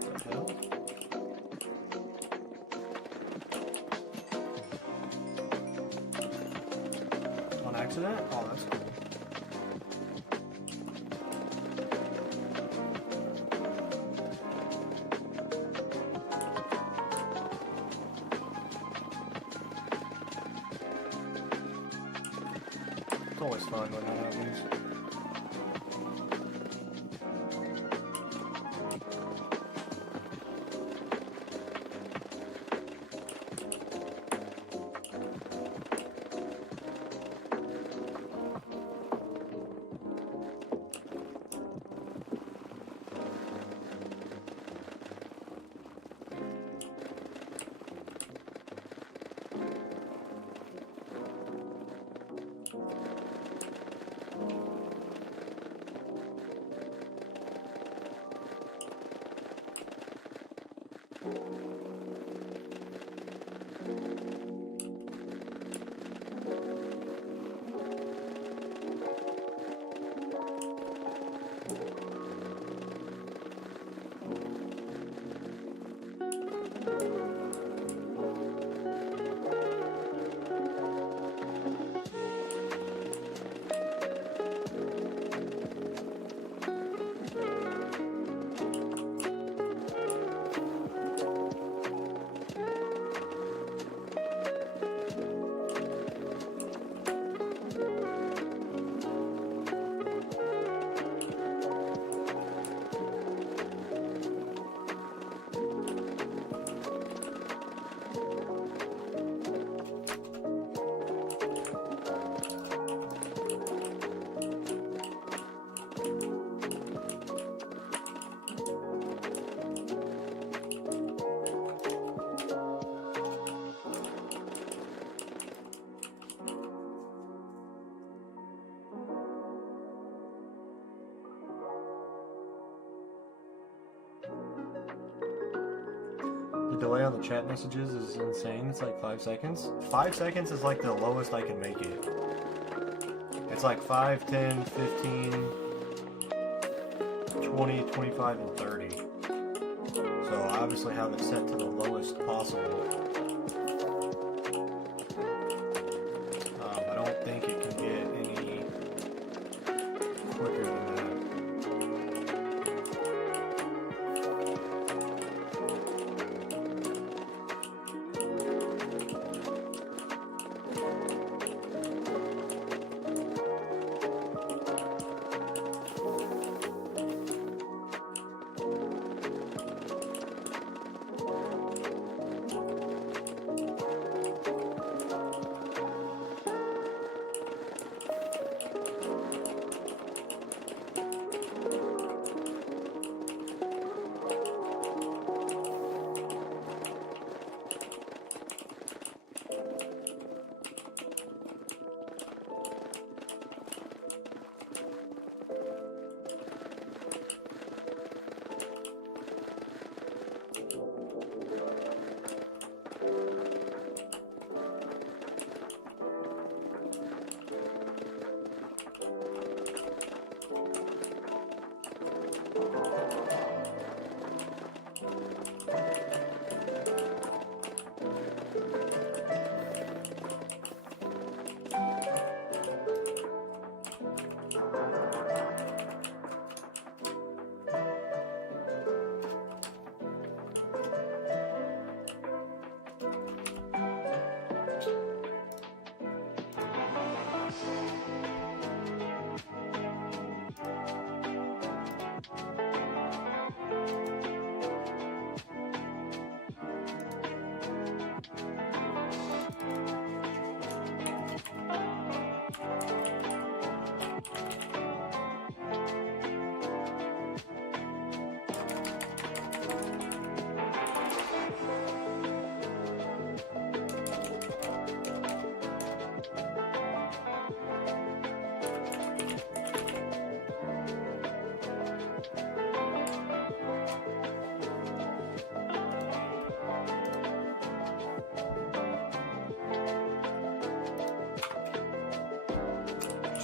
What the hell? On accident? Oh, that's cool. It's always fun when that happens. The delay on the chat messages is insane. It's like 5 seconds. 5 seconds is like the lowest I can make it. It's like 5, 10, 15, 20, 25, and 30. So I obviously have it set to the lowest possible. I don't think it can get any quicker than that.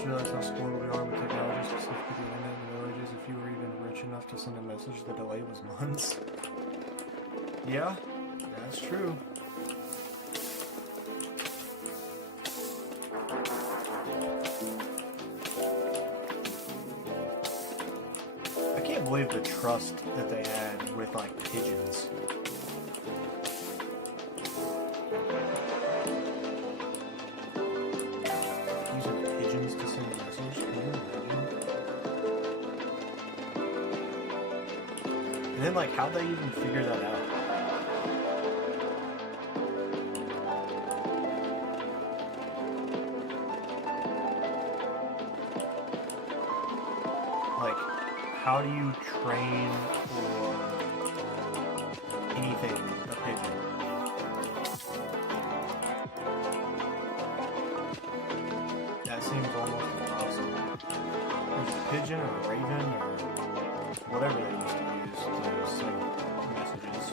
just realized how spoiled we are with technology, specifically the internet and the Middle Ages. If you were even rich enough to send a message, the delay was months. Yeah, that's true. I can't believe the trust that they had with, like, pigeons. Using pigeons to send a message? Can you imagine? And then, like, how'd they even figure that out? Like, how do you train or anything a pigeon? That seems almost impossible. There's a pigeon or a raven or whatever they used to use to send messages.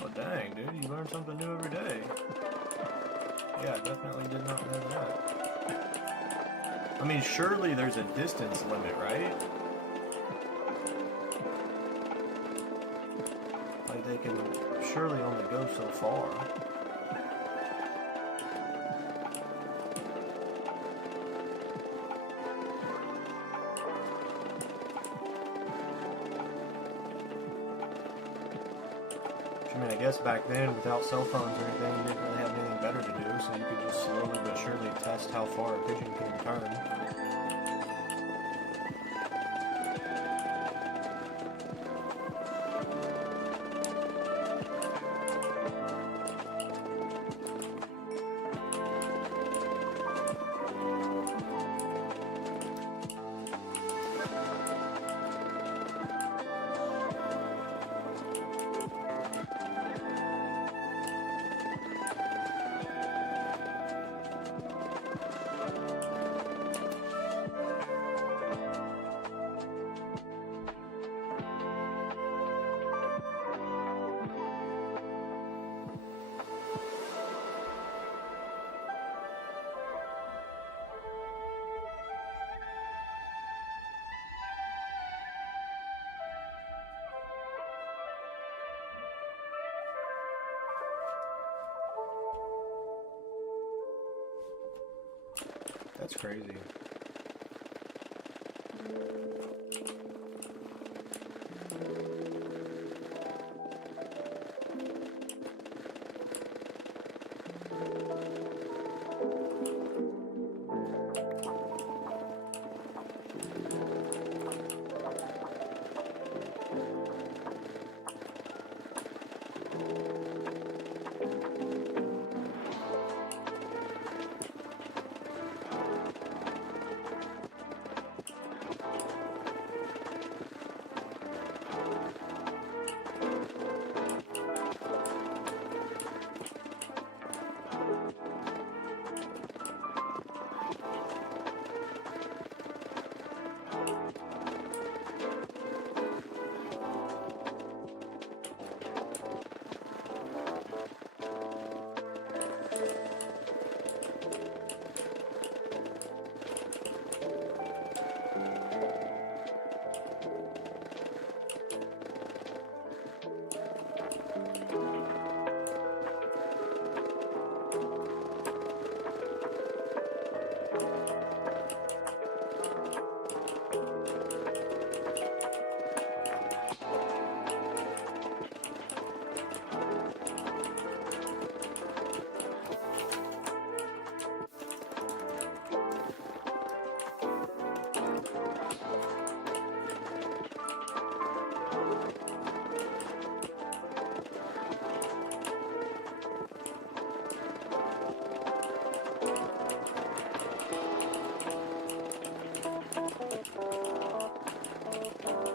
Well, dang, dude, you learn something new every day. Yeah, I definitely did not know that. I mean, surely there's a distance limit, right? Like, they can surely only go so far. I mean, I guess back then, without cell phones or anything, you didn't really have anything better to do, so you could just slowly but surely test how far a pigeon can return. That's crazy.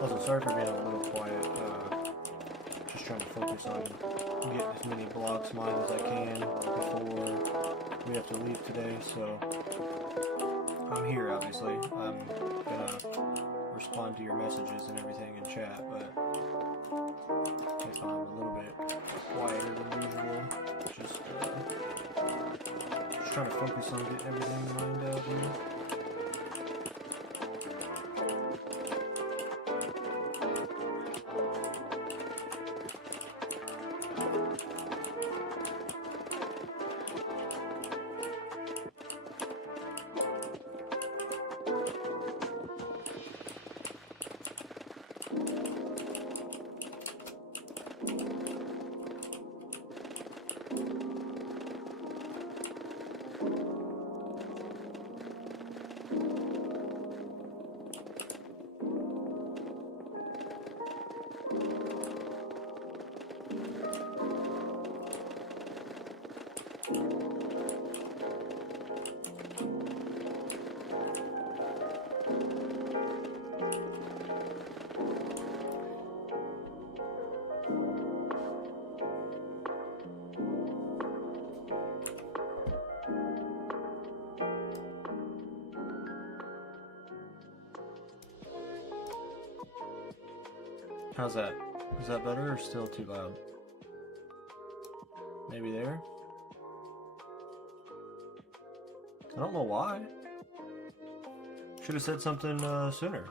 Also, sorry for being a little quiet. Just trying to focus on getting as many blocks mined as I can before we have to leave today. So I'm here, obviously. I'm gonna respond to your messages and everything in chat, but if I'm a little bit quieter than usual, just trying to focus on getting everything lined out here. How's that? Is that better or still too loud? Maybe there? I don't know why. Should have said something sooner.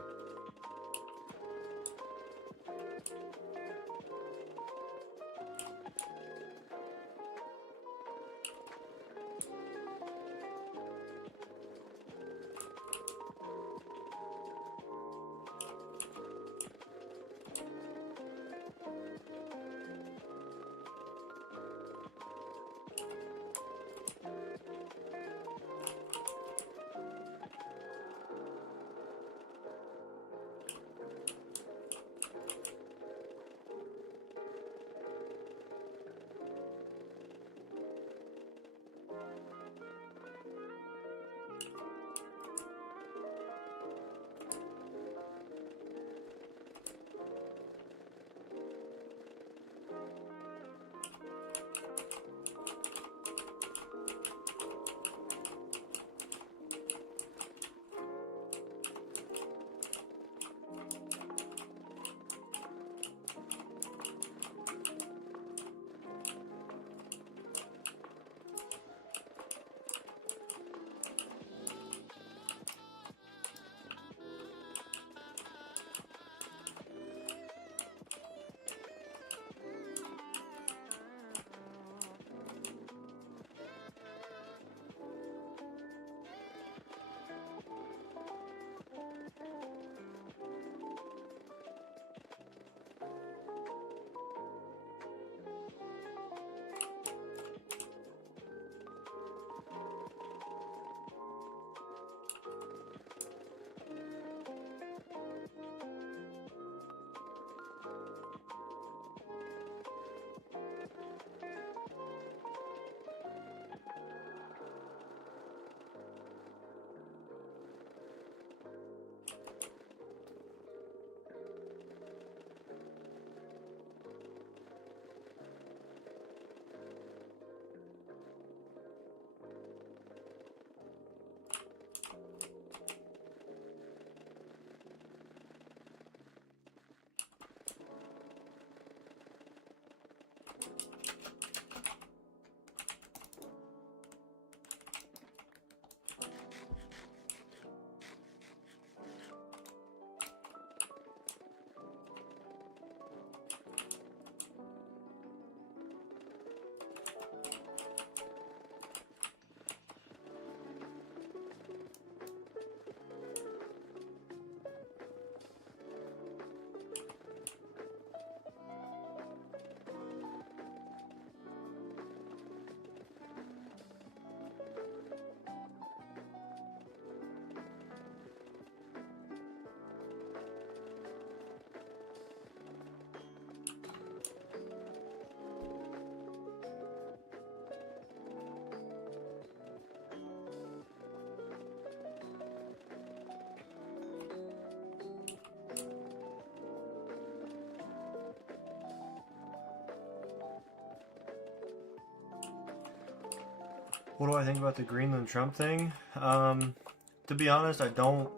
What do I think about the Greenland Trump thing? To be honest, I don't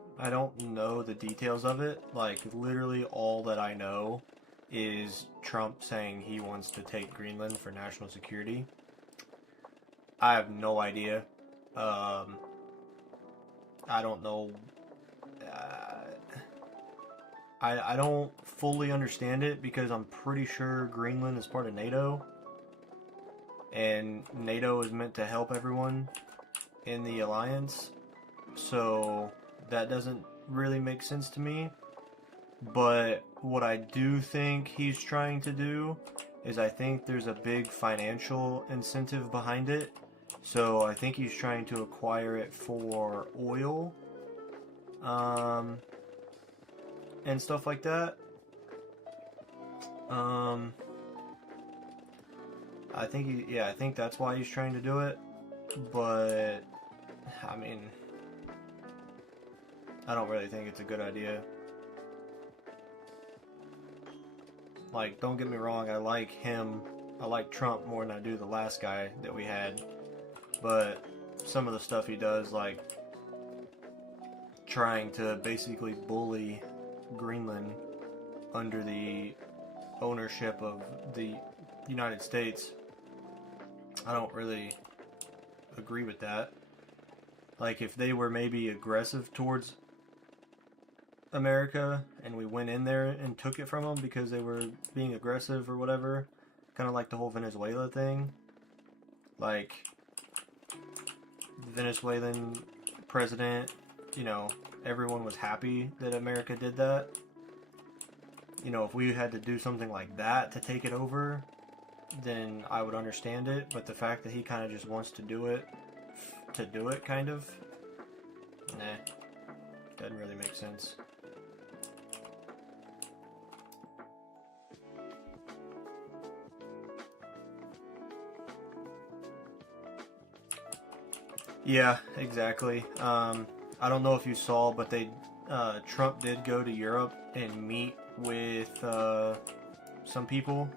know the details of it. Like literally all that I know is Trump saying he wants to take Greenland for national security. I have no idea. Um, I don't know. Uh, I don't fully understand it because I'm pretty sure Greenland is part of NATO, and NATO is meant to help everyone in the alliance. So that doesn't really make sense to me. But what I do think he's trying to do is I think there's a big financial incentive behind it. So I think he's trying to acquire it for oil, um, and stuff like that. Um, I think that's why he's trying to do it. But I mean, I don't really think it's a good idea. Like, don't get me wrong, I like him. I like Trump more than I do the last guy that we had. But some of the stuff he does, like trying to basically bully Greenland under the ownership of the United States, I don't really agree with that. Like, if they were maybe aggressive towards America and we went in there and took it from them because they were being aggressive or whatever, kind of like the whole Venezuela thing. Like, the Venezuelan president, everyone was happy that America did that. If we had to do something like that to take it over, then I would understand it. But the fact that he kind of just wants to do it, kind of, nah, doesn't really make sense. Yeah, exactly. I don't know if you saw, but Trump did go to Europe and meet with some people,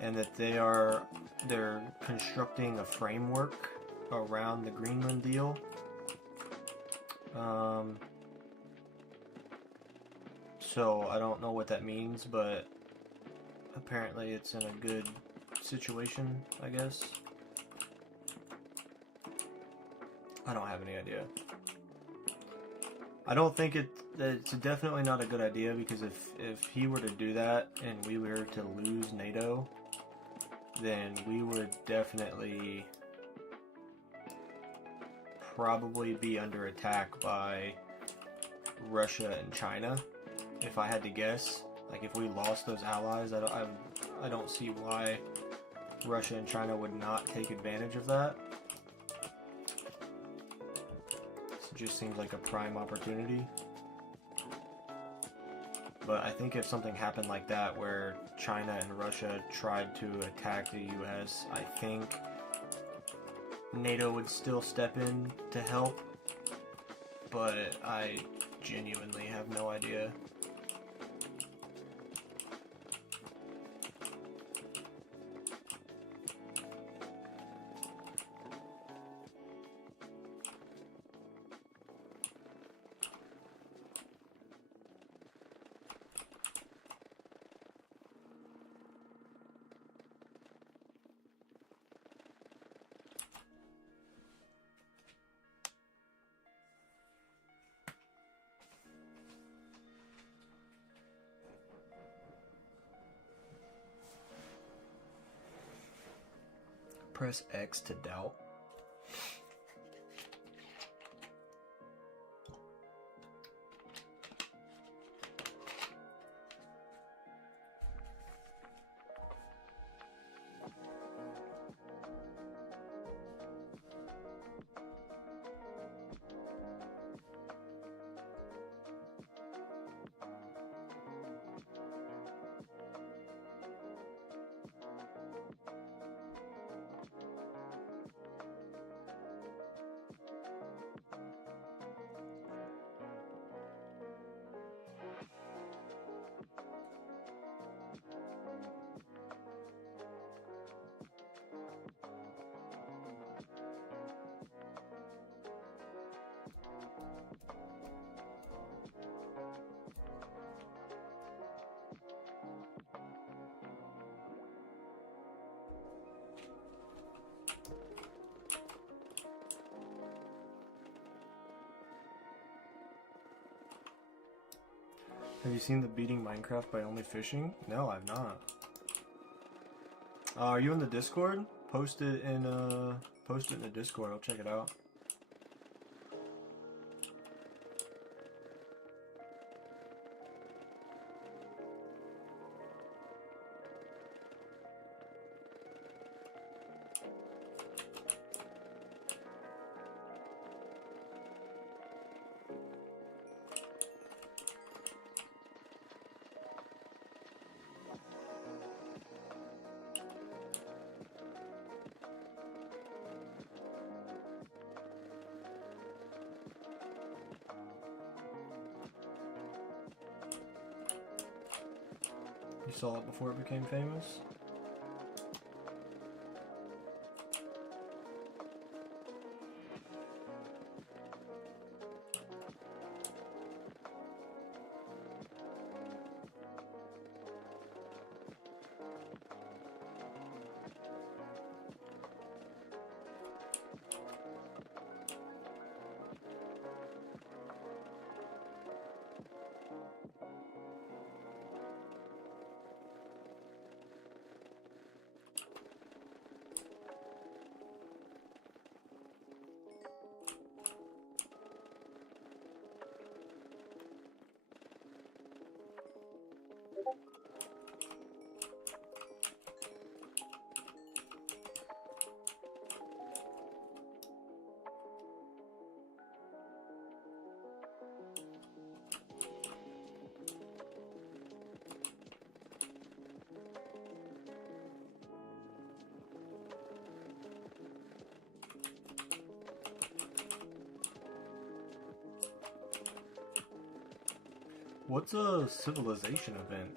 and that they're constructing a framework around the Greenland deal. So I don't know what that means, but apparently it's in a good situation, I guess. I don't have any idea. I don't think it's definitely not a good idea, because if he were to do that and we were to lose NATO, then we would definitely probably be under attack by Russia and China, if I had to guess. Like, if we lost those allies, I don't see why Russia and China would not take advantage of that. It just seems like a prime opportunity. But I think if something happened like that, where China and Russia tried to attack the US, I think NATO would still step in to help. But I genuinely have no idea. Press X to doubt. Have you seen the Beating Minecraft by Only Fishing? No, I've not. Are you in the Discord? Post it in the Discord. I'll check it out. You saw it before it became famous? What's a civilization event?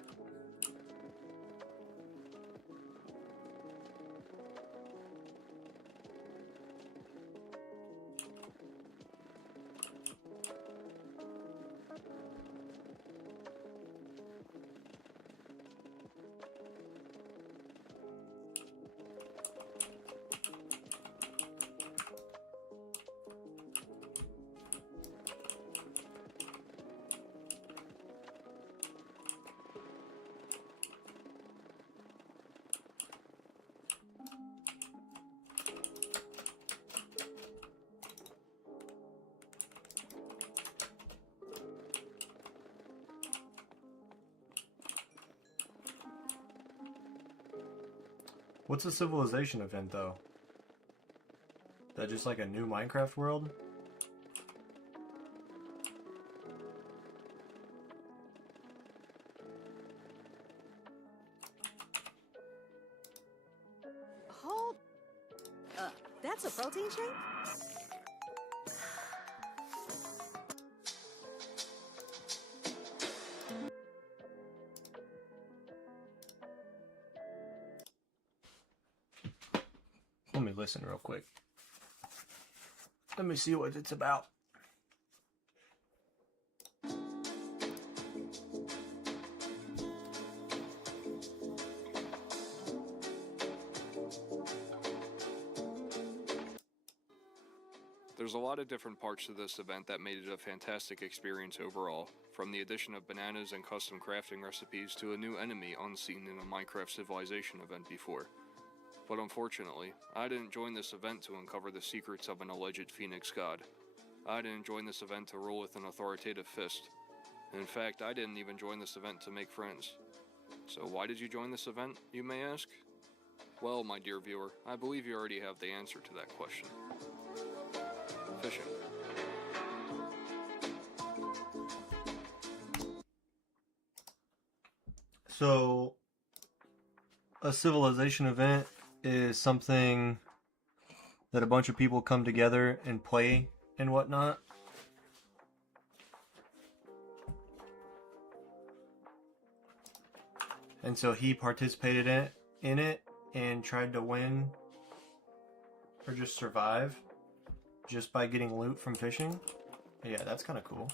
What's a civilization event, though? That just like a new Minecraft world? Hold. That's a protein shake? Let me listen real quick. Let me see what it's about. There's a lot of different parts to this event that made it a fantastic experience overall, from the addition of bananas and custom crafting recipes to a new enemy unseen in a Minecraft Civilization event before. But unfortunately, I didn't join this event to uncover the secrets of an alleged Phoenix god. I didn't join this event to rule with an authoritative fist. In fact, I didn't even join this event to make friends. So why did you join this event, you may ask? Well, my dear viewer, I believe you already have the answer to that question. Fishing. So, a civilization event is something that a bunch of people come together and play and whatnot. And so he participated in it and tried to win or just survive just by getting loot from fishing. Yeah, that's kind of cool.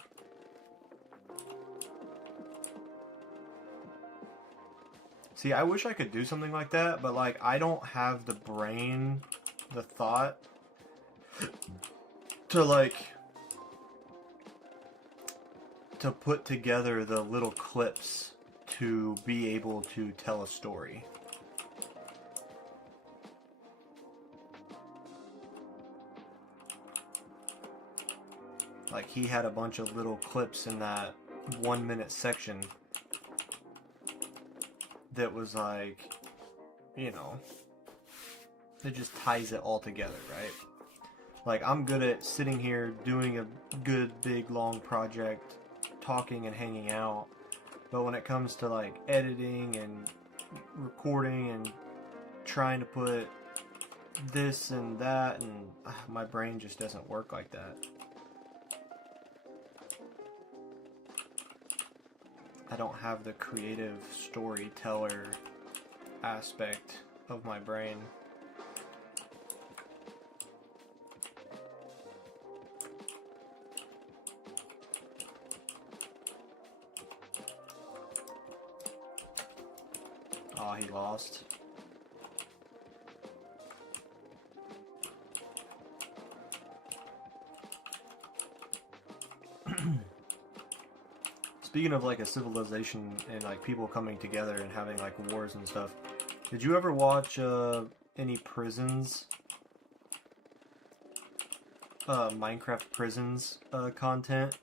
See, I wish I could do something like that, but like I don't have the brain, the thought to like to put together the little clips to be able to tell a story. Like, he had a bunch of little clips in that 1 minute section that was like, you know, it just ties it all together, right? Like, I'm good at sitting here doing a good, big, long project, talking and hanging out, but when it comes to like editing and recording and trying to put this and that, and my brain just doesn't work like that. I don't have the creative storyteller aspect of my brain. Oh, he lost. Speaking of like a civilization and like people coming together and having like wars and stuff, did you ever watch any prisons, Minecraft prisons content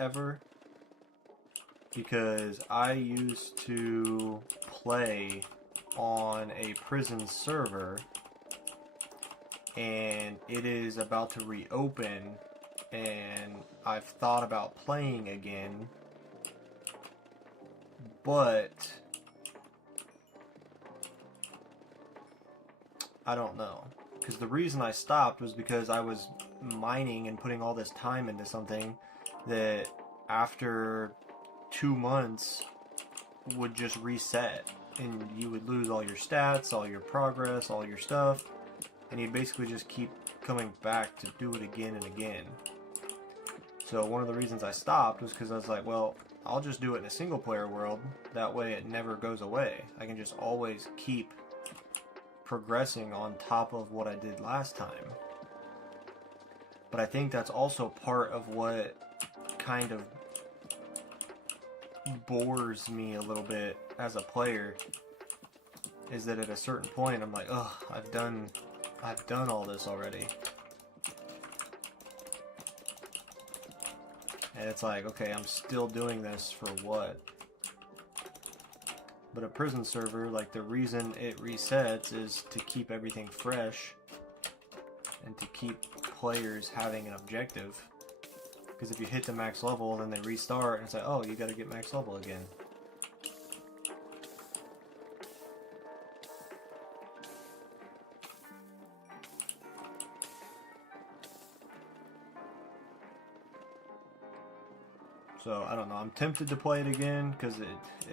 ever? Because I used to play on a prison server, and it is about to reopen, and I've thought about playing again, but I don't know. Because the reason I stopped was because I was mining and putting all this time into something that after 2 months would just reset, and you would lose all your stats, all your progress, all your stuff, and you'd basically just keep coming back to do it again and again. So one of the reasons I stopped was because I was like, well, I'll just do it in a single player world, that way it never goes away. I can just always keep progressing on top of what I did last time. But I think that's also part of what kind of bores me a little bit as a player, is that at a certain point I'm like, ugh, I've done all this already. And it's like, okay, I'm still doing this for what? But a prison server, like, the reason it resets is to keep everything fresh and to keep players having an objective. Because if you hit the max level, then they restart, and it's like, oh, you gotta get max level again. So, I don't know, I'm tempted to play it again, because it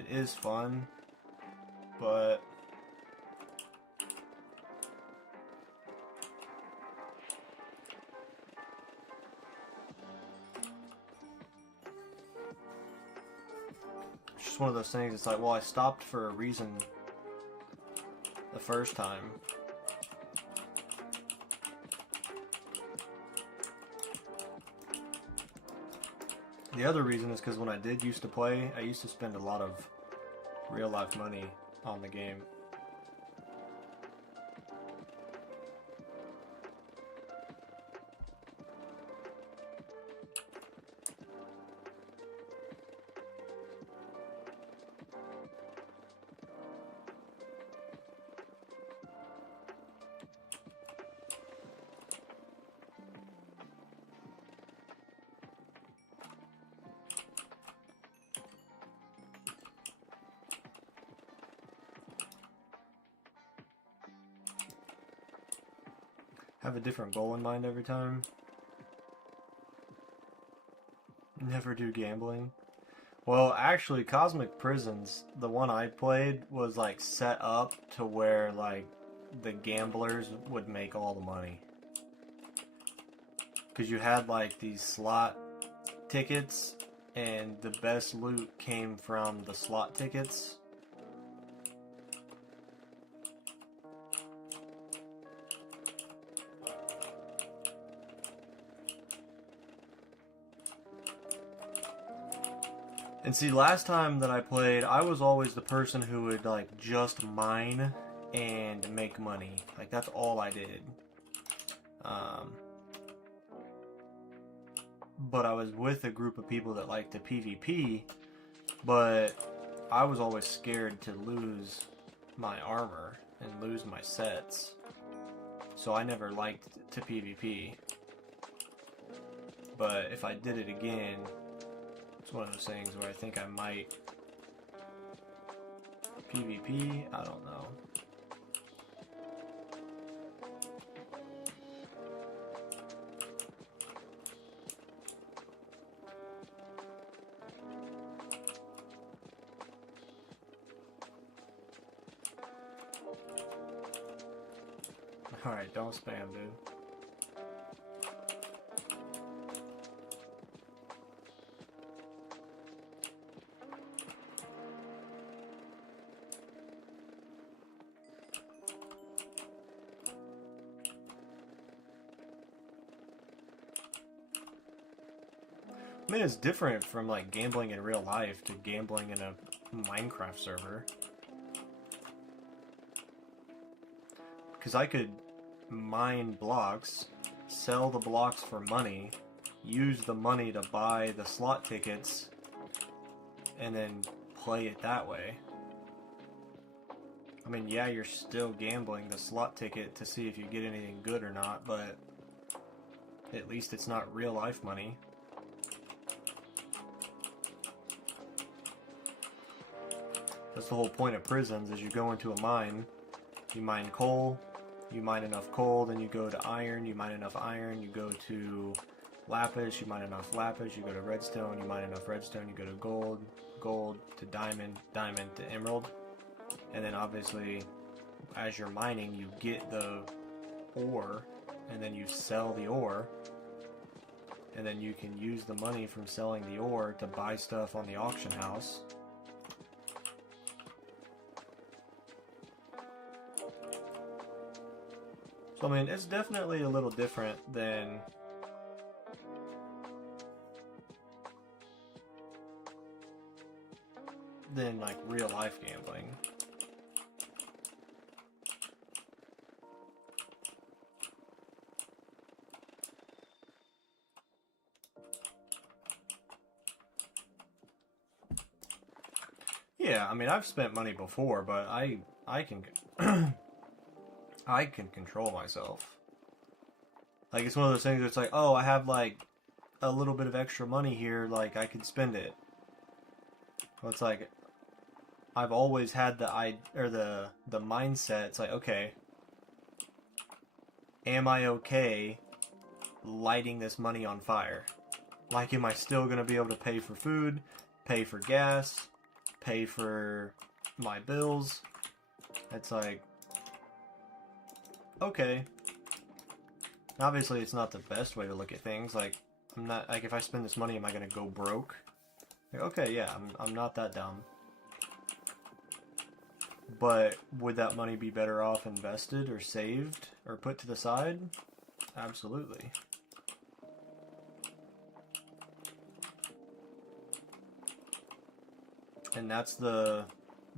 is fun, but it's just one of those things. It's like, well, I stopped for a reason the first time. The other reason is because when I did used to play, I used to spend a lot of real life money on the game. Have a different goal in mind every time. Never do gambling. Well, actually, Cosmic Prisons, the one I played, was like set up to where like the gamblers would make all the money. Because you had like these slot tickets, and the best loot came from the slot tickets. And see, last time that I played, I was always the person who would like just mine and make money. Like that's all I did. But I was with a group of people that liked to PvP, but I was always scared to lose my armor and lose my sets. So I never liked to PvP. But if I did it again, it's one of those things where I think I might PvP, I don't know. Alright, don't spam, dude. I mean, it's different from like gambling in real life to gambling in a Minecraft server. Because I could mine blocks, sell the blocks for money, use the money to buy the slot tickets, and then play it that way. I mean, yeah, you're still gambling the slot ticket to see if you get anything good or not, but at least it's not real life money. That's the whole point of prisons, is you go into a mine, you mine coal, you mine enough coal, then you go to iron, you mine enough iron, you go to lapis, you mine enough lapis, you go to redstone, you mine enough redstone, you go to gold, gold to diamond, diamond to emerald. And then obviously, as you're mining, you get the ore, and then you sell the ore, and then you can use the money from selling the ore to buy stuff on the auction house. So, I mean, it's definitely a little different than like real life gambling. Yeah, I mean, I've spent money before, but I can I can control myself. Like, it's one of those things where it's like, oh, I have like a little bit of extra money here, like I could spend it. Well, it's like I've always had the mindset. It's like, okay, am I okay lighting this money on fire? Like, am I still gonna be able to pay for food, pay for gas, pay for my bills? It's like, okay. Obviously, it's not the best way to look at things. Like, I'm not like, if I spend this money, am I gonna go broke? Like, okay, yeah, I'm not that dumb. But would that money be better off invested or saved or put to the side? Absolutely. And that's the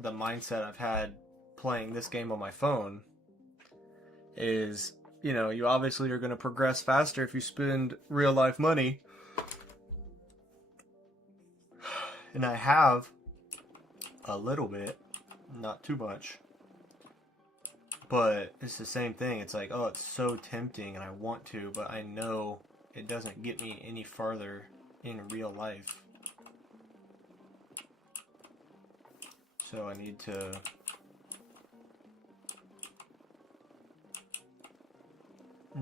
mindset I've had playing this game on my phone. Is, you know, you obviously are going to progress faster if you spend real life money. And I have a little bit, not too much. But it's the same thing. It's like, oh, it's so tempting and I want to, but I know it doesn't get me any farther in real life. So I need to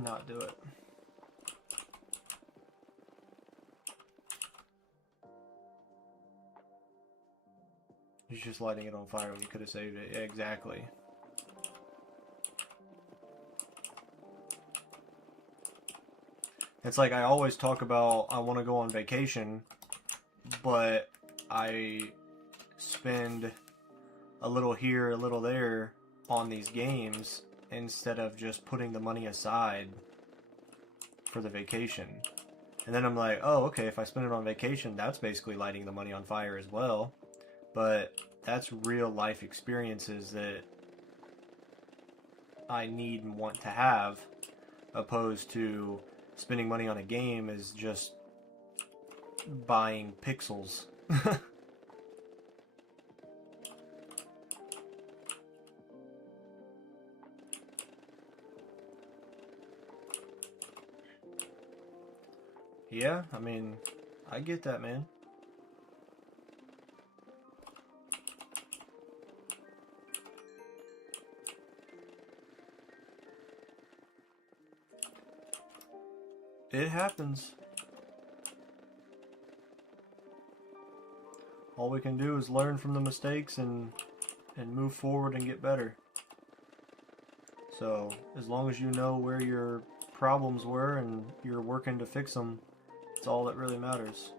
not do it. He's just lighting it on fire when you could have saved it. Yeah, exactly. It's like I always talk about I want to go on vacation, but I spend a little here, a little there on these games instead of just putting the money aside for the vacation. And then I'm like, oh, okay, if I spend it on vacation, that's basically lighting the money on fire as well. But that's real life experiences that I need and want to have, opposed to spending money on a game is just buying pixels. Yeah, I mean, I get that, man. It happens. All we can do is learn from the mistakes and move forward and get better. So, as long as you know where your problems were and you're working to fix them, it's all that really matters.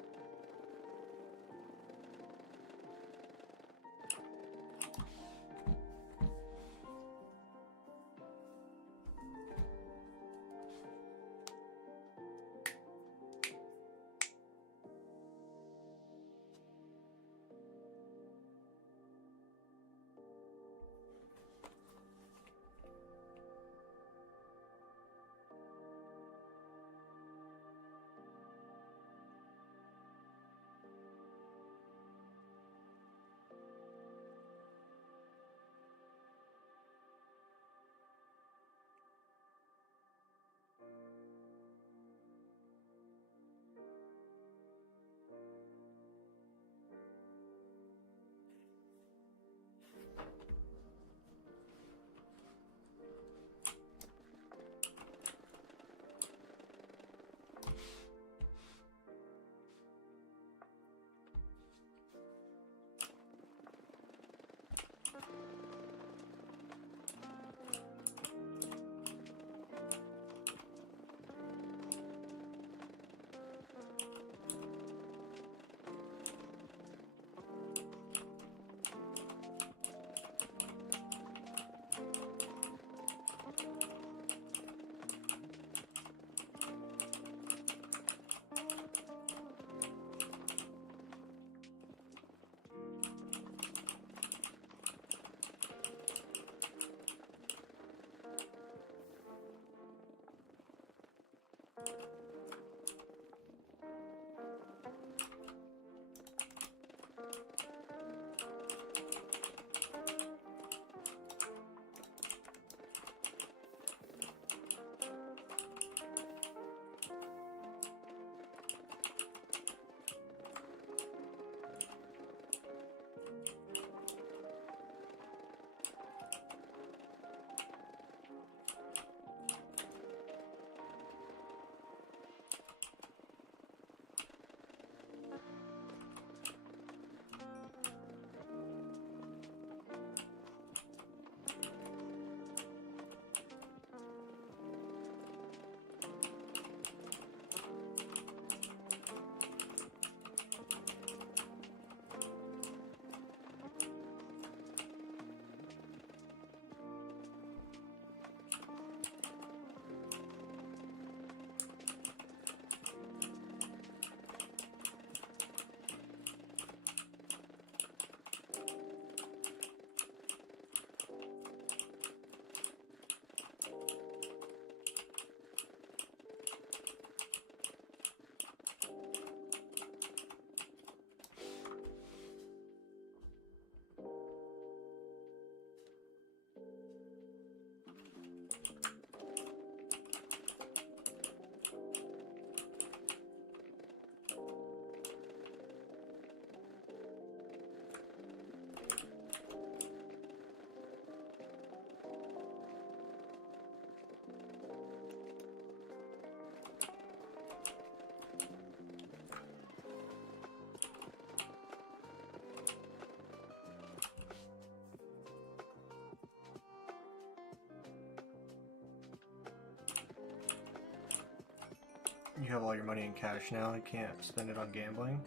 You have all your money in cash now, you can't spend it on gambling.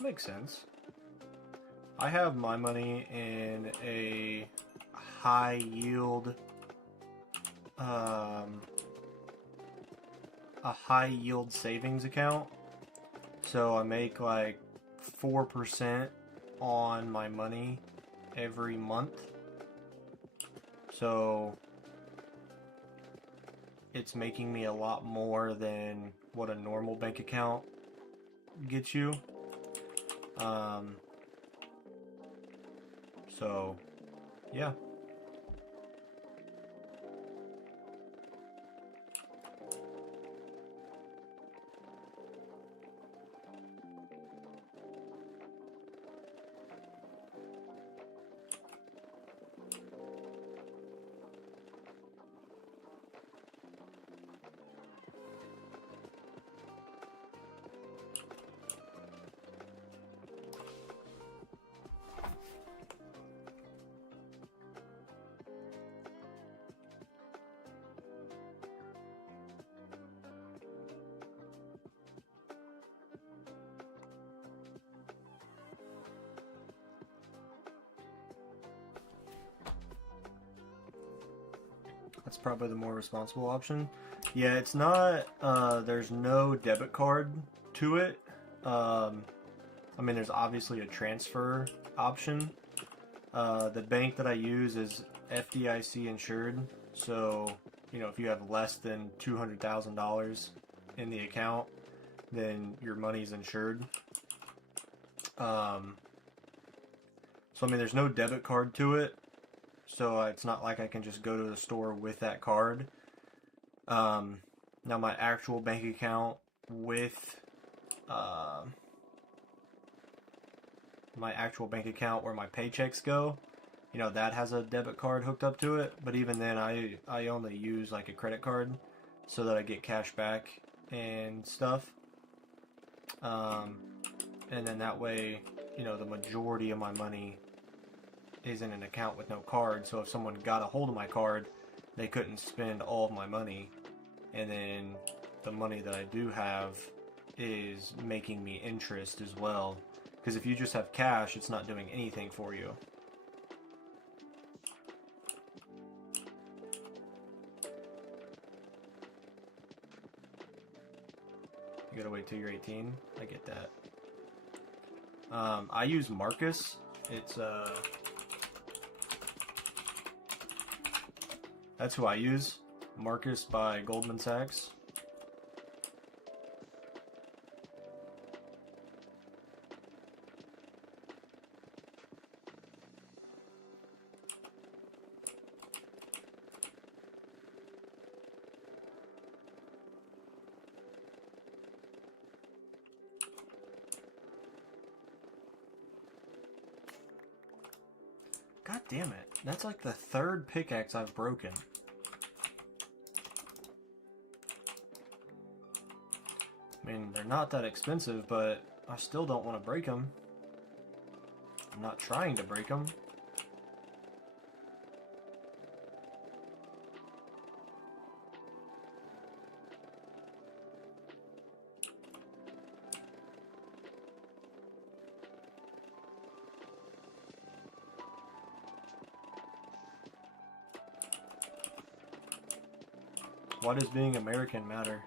Makes sense. I have my money in a high yield a high yield savings account. So I make like 4% on my money every month. So it's making me a lot more than what a normal bank account gets you. So yeah. That's probably the more responsible option. Yeah, it's not, there's no debit card to it. I mean, there's obviously a transfer option. The bank that I use is FDIC insured. So, you know, if you have less than $200,000 in the account, then your money's insured. So, I mean, there's no debit card to it. So it's not like I can just go to the store with that card. Now my actual bank account with my actual bank account where my paychecks go, you know, that has a debit card hooked up to it. But even then, I only use like a credit card so that I get cash back and stuff. And then that way, you know, the majority of my money is in an account with no card, so if someone got a hold of my card, they couldn't spend all of my money, and then the money that I do have is making me interest as well, because if you just have cash, it's not doing anything for you. You gotta wait till you're 18. I get that. I use Marcus. It's that's who I use. Marcus by Goldman Sachs. God damn it. That's like the third pickaxe I've broken. I mean, they're not that expensive, but I still don't want to break them. I'm not trying to break them. Why does being American matter?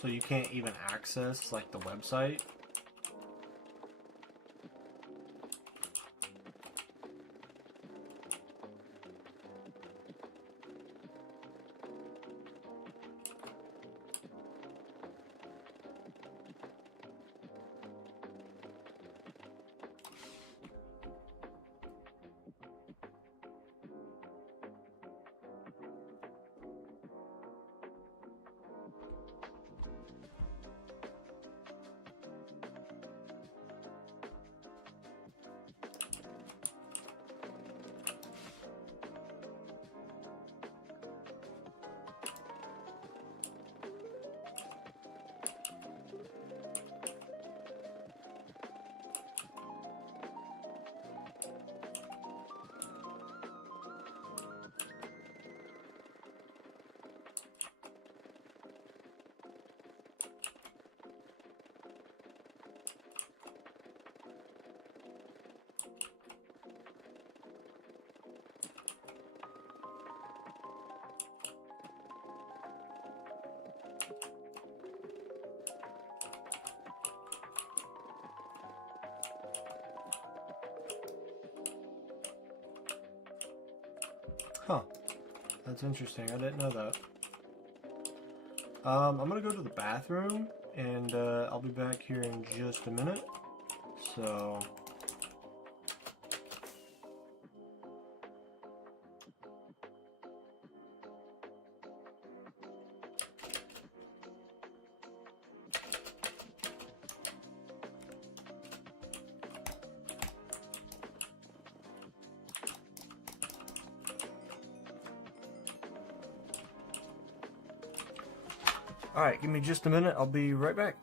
So you can't even access like the website? That's interesting. I didn't know that. I'm gonna go to the bathroom, and I'll be back here in just a minute. So... Alright, give me just a minute. I'll be right back.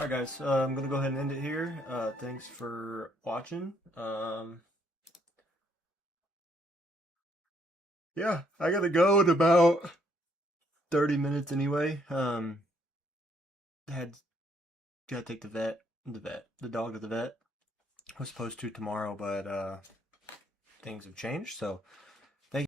Alright guys, I'm gonna go ahead and end it here. Thanks for watching. Yeah, I gotta go in about 30 minutes anyway. Gotta take the dog to the vet. I was supposed to tomorrow, but things have changed, so